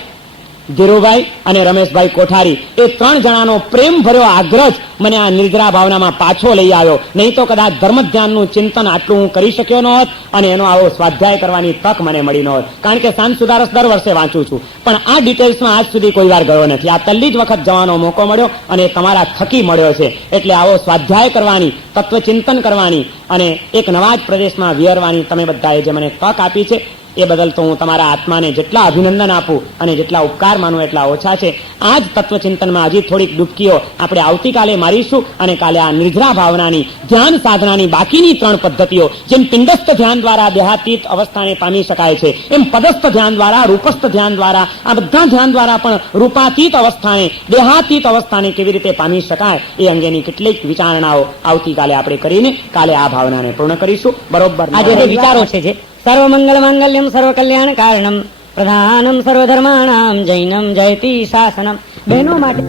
ધીરુભાઈ અને રમેશભાઈ કોઠારી એ 3 જણાનો પ્રેમ ભર્યો આગ્રહ મને આ નિર્જરા ભાવનામાં પાછો લઈ આવ્યો. નહીં તો કદાચ ધર્મ ધ્યાનનું ચિંતન આટલું હું કરી શક્યો ન હોત અને એનો આવો સ્વાધ્યાય કરવાની તક મને મળી ન હોત. કારણ કે સાંજ સુધારસ દર વર્ષે વાંચું છું, પણ આ ડિટેલ્સમાં આજ સુધી કોઈ વાર ગયો નથી. આ પહેલી જ વખત જવાનો મોકો મળ્યો અને તમારા થકી મળ્યો છે. એટલે આવો સ્વાધ્યાય કરવાની, તત્વચિંતન કરવાની અને એક નવા જ પ્રદેશમાં વિહરવાની તમે બધાએ જે મને તક આપી છે એ બદલ તો હું તમારા આત્માને જેટલા અભિનંદન આપું અને જેટલા ઉપકાર માનું એટલા ઓછા છે. આ જ તત્વચિંતનમાં હજી થોડીક ડૂબકીઓ આપણે આવતીકાલે મારીશું અને કાલે આ નિર્જરા ભાવનાની ધ્યાન સાધનાની બાકીની 3 પદ્ધતિઓ, જેમ પિંડસ્થ ધ્યાન દ્વારા દેહાતીત અવસ્થાને પામી શકાય છે, એમ પદસ્થ ધ્યાન દ્વારા, રૂપસ્થ ધ્યાન દ્વારા, આ બધા ધ્યાન દ્વારા પણ રૂપાતીત અવસ્થાને, દેહાતીત અવસ્થાને કેવી રીતે પામી શકાય એ અંગેની કેટલીક વિચારણાઓ આવતીકાલે આપણે કરીને કાલે આ ભાવનાને પૂર્ણ કરીશું. બરોબર આ જે વિચારો છે જે સર્વમંગલ માંગલ્યમ સર્વ કલ્યાણ કારણમ પ્રધાનમ સર્વધર્માણામ જૈનમ જયતિ શાસનમ, બહેનો માટે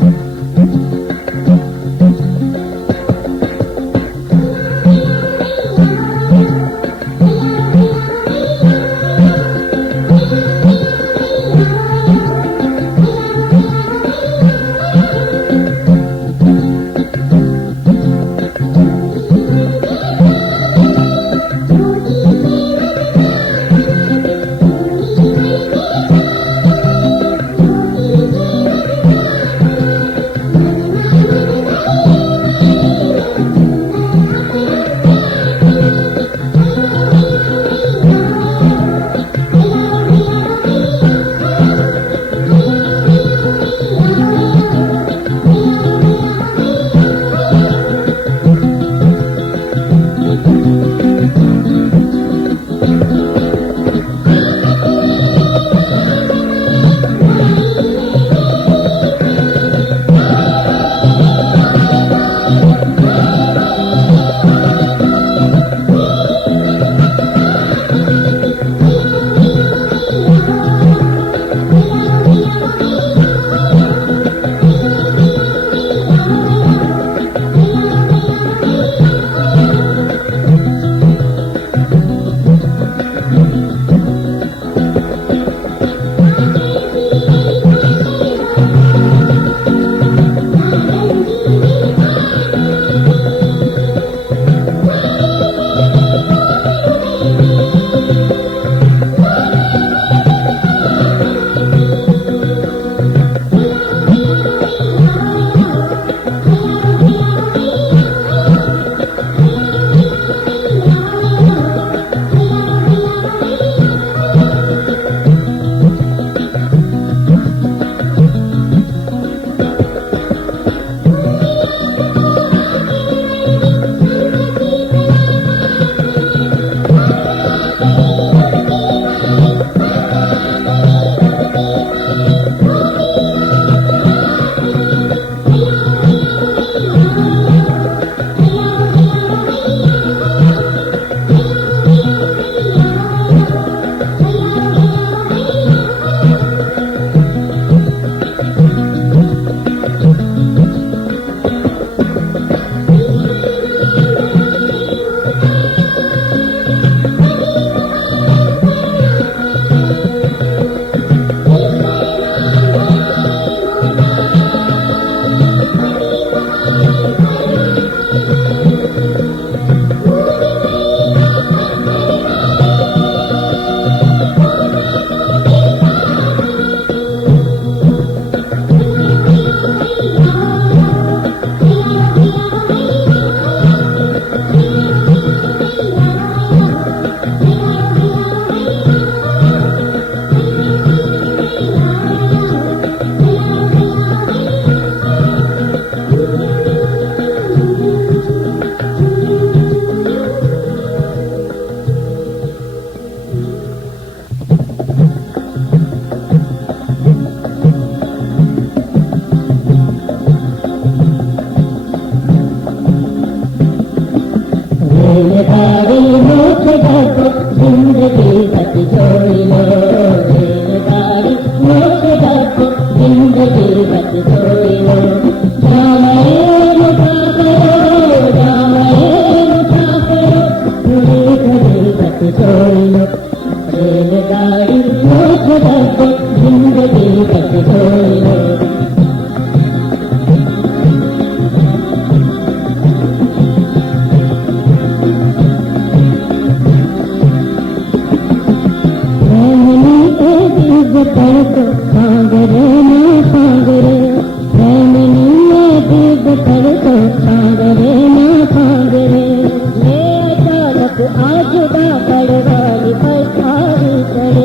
आज दा पड़वाली पर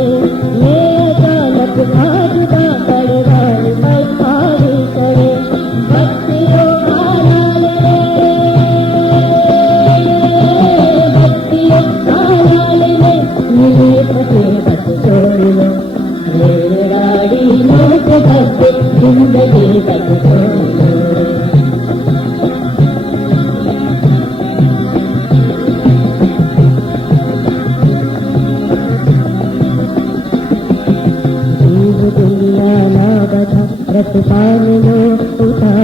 पान लो उतार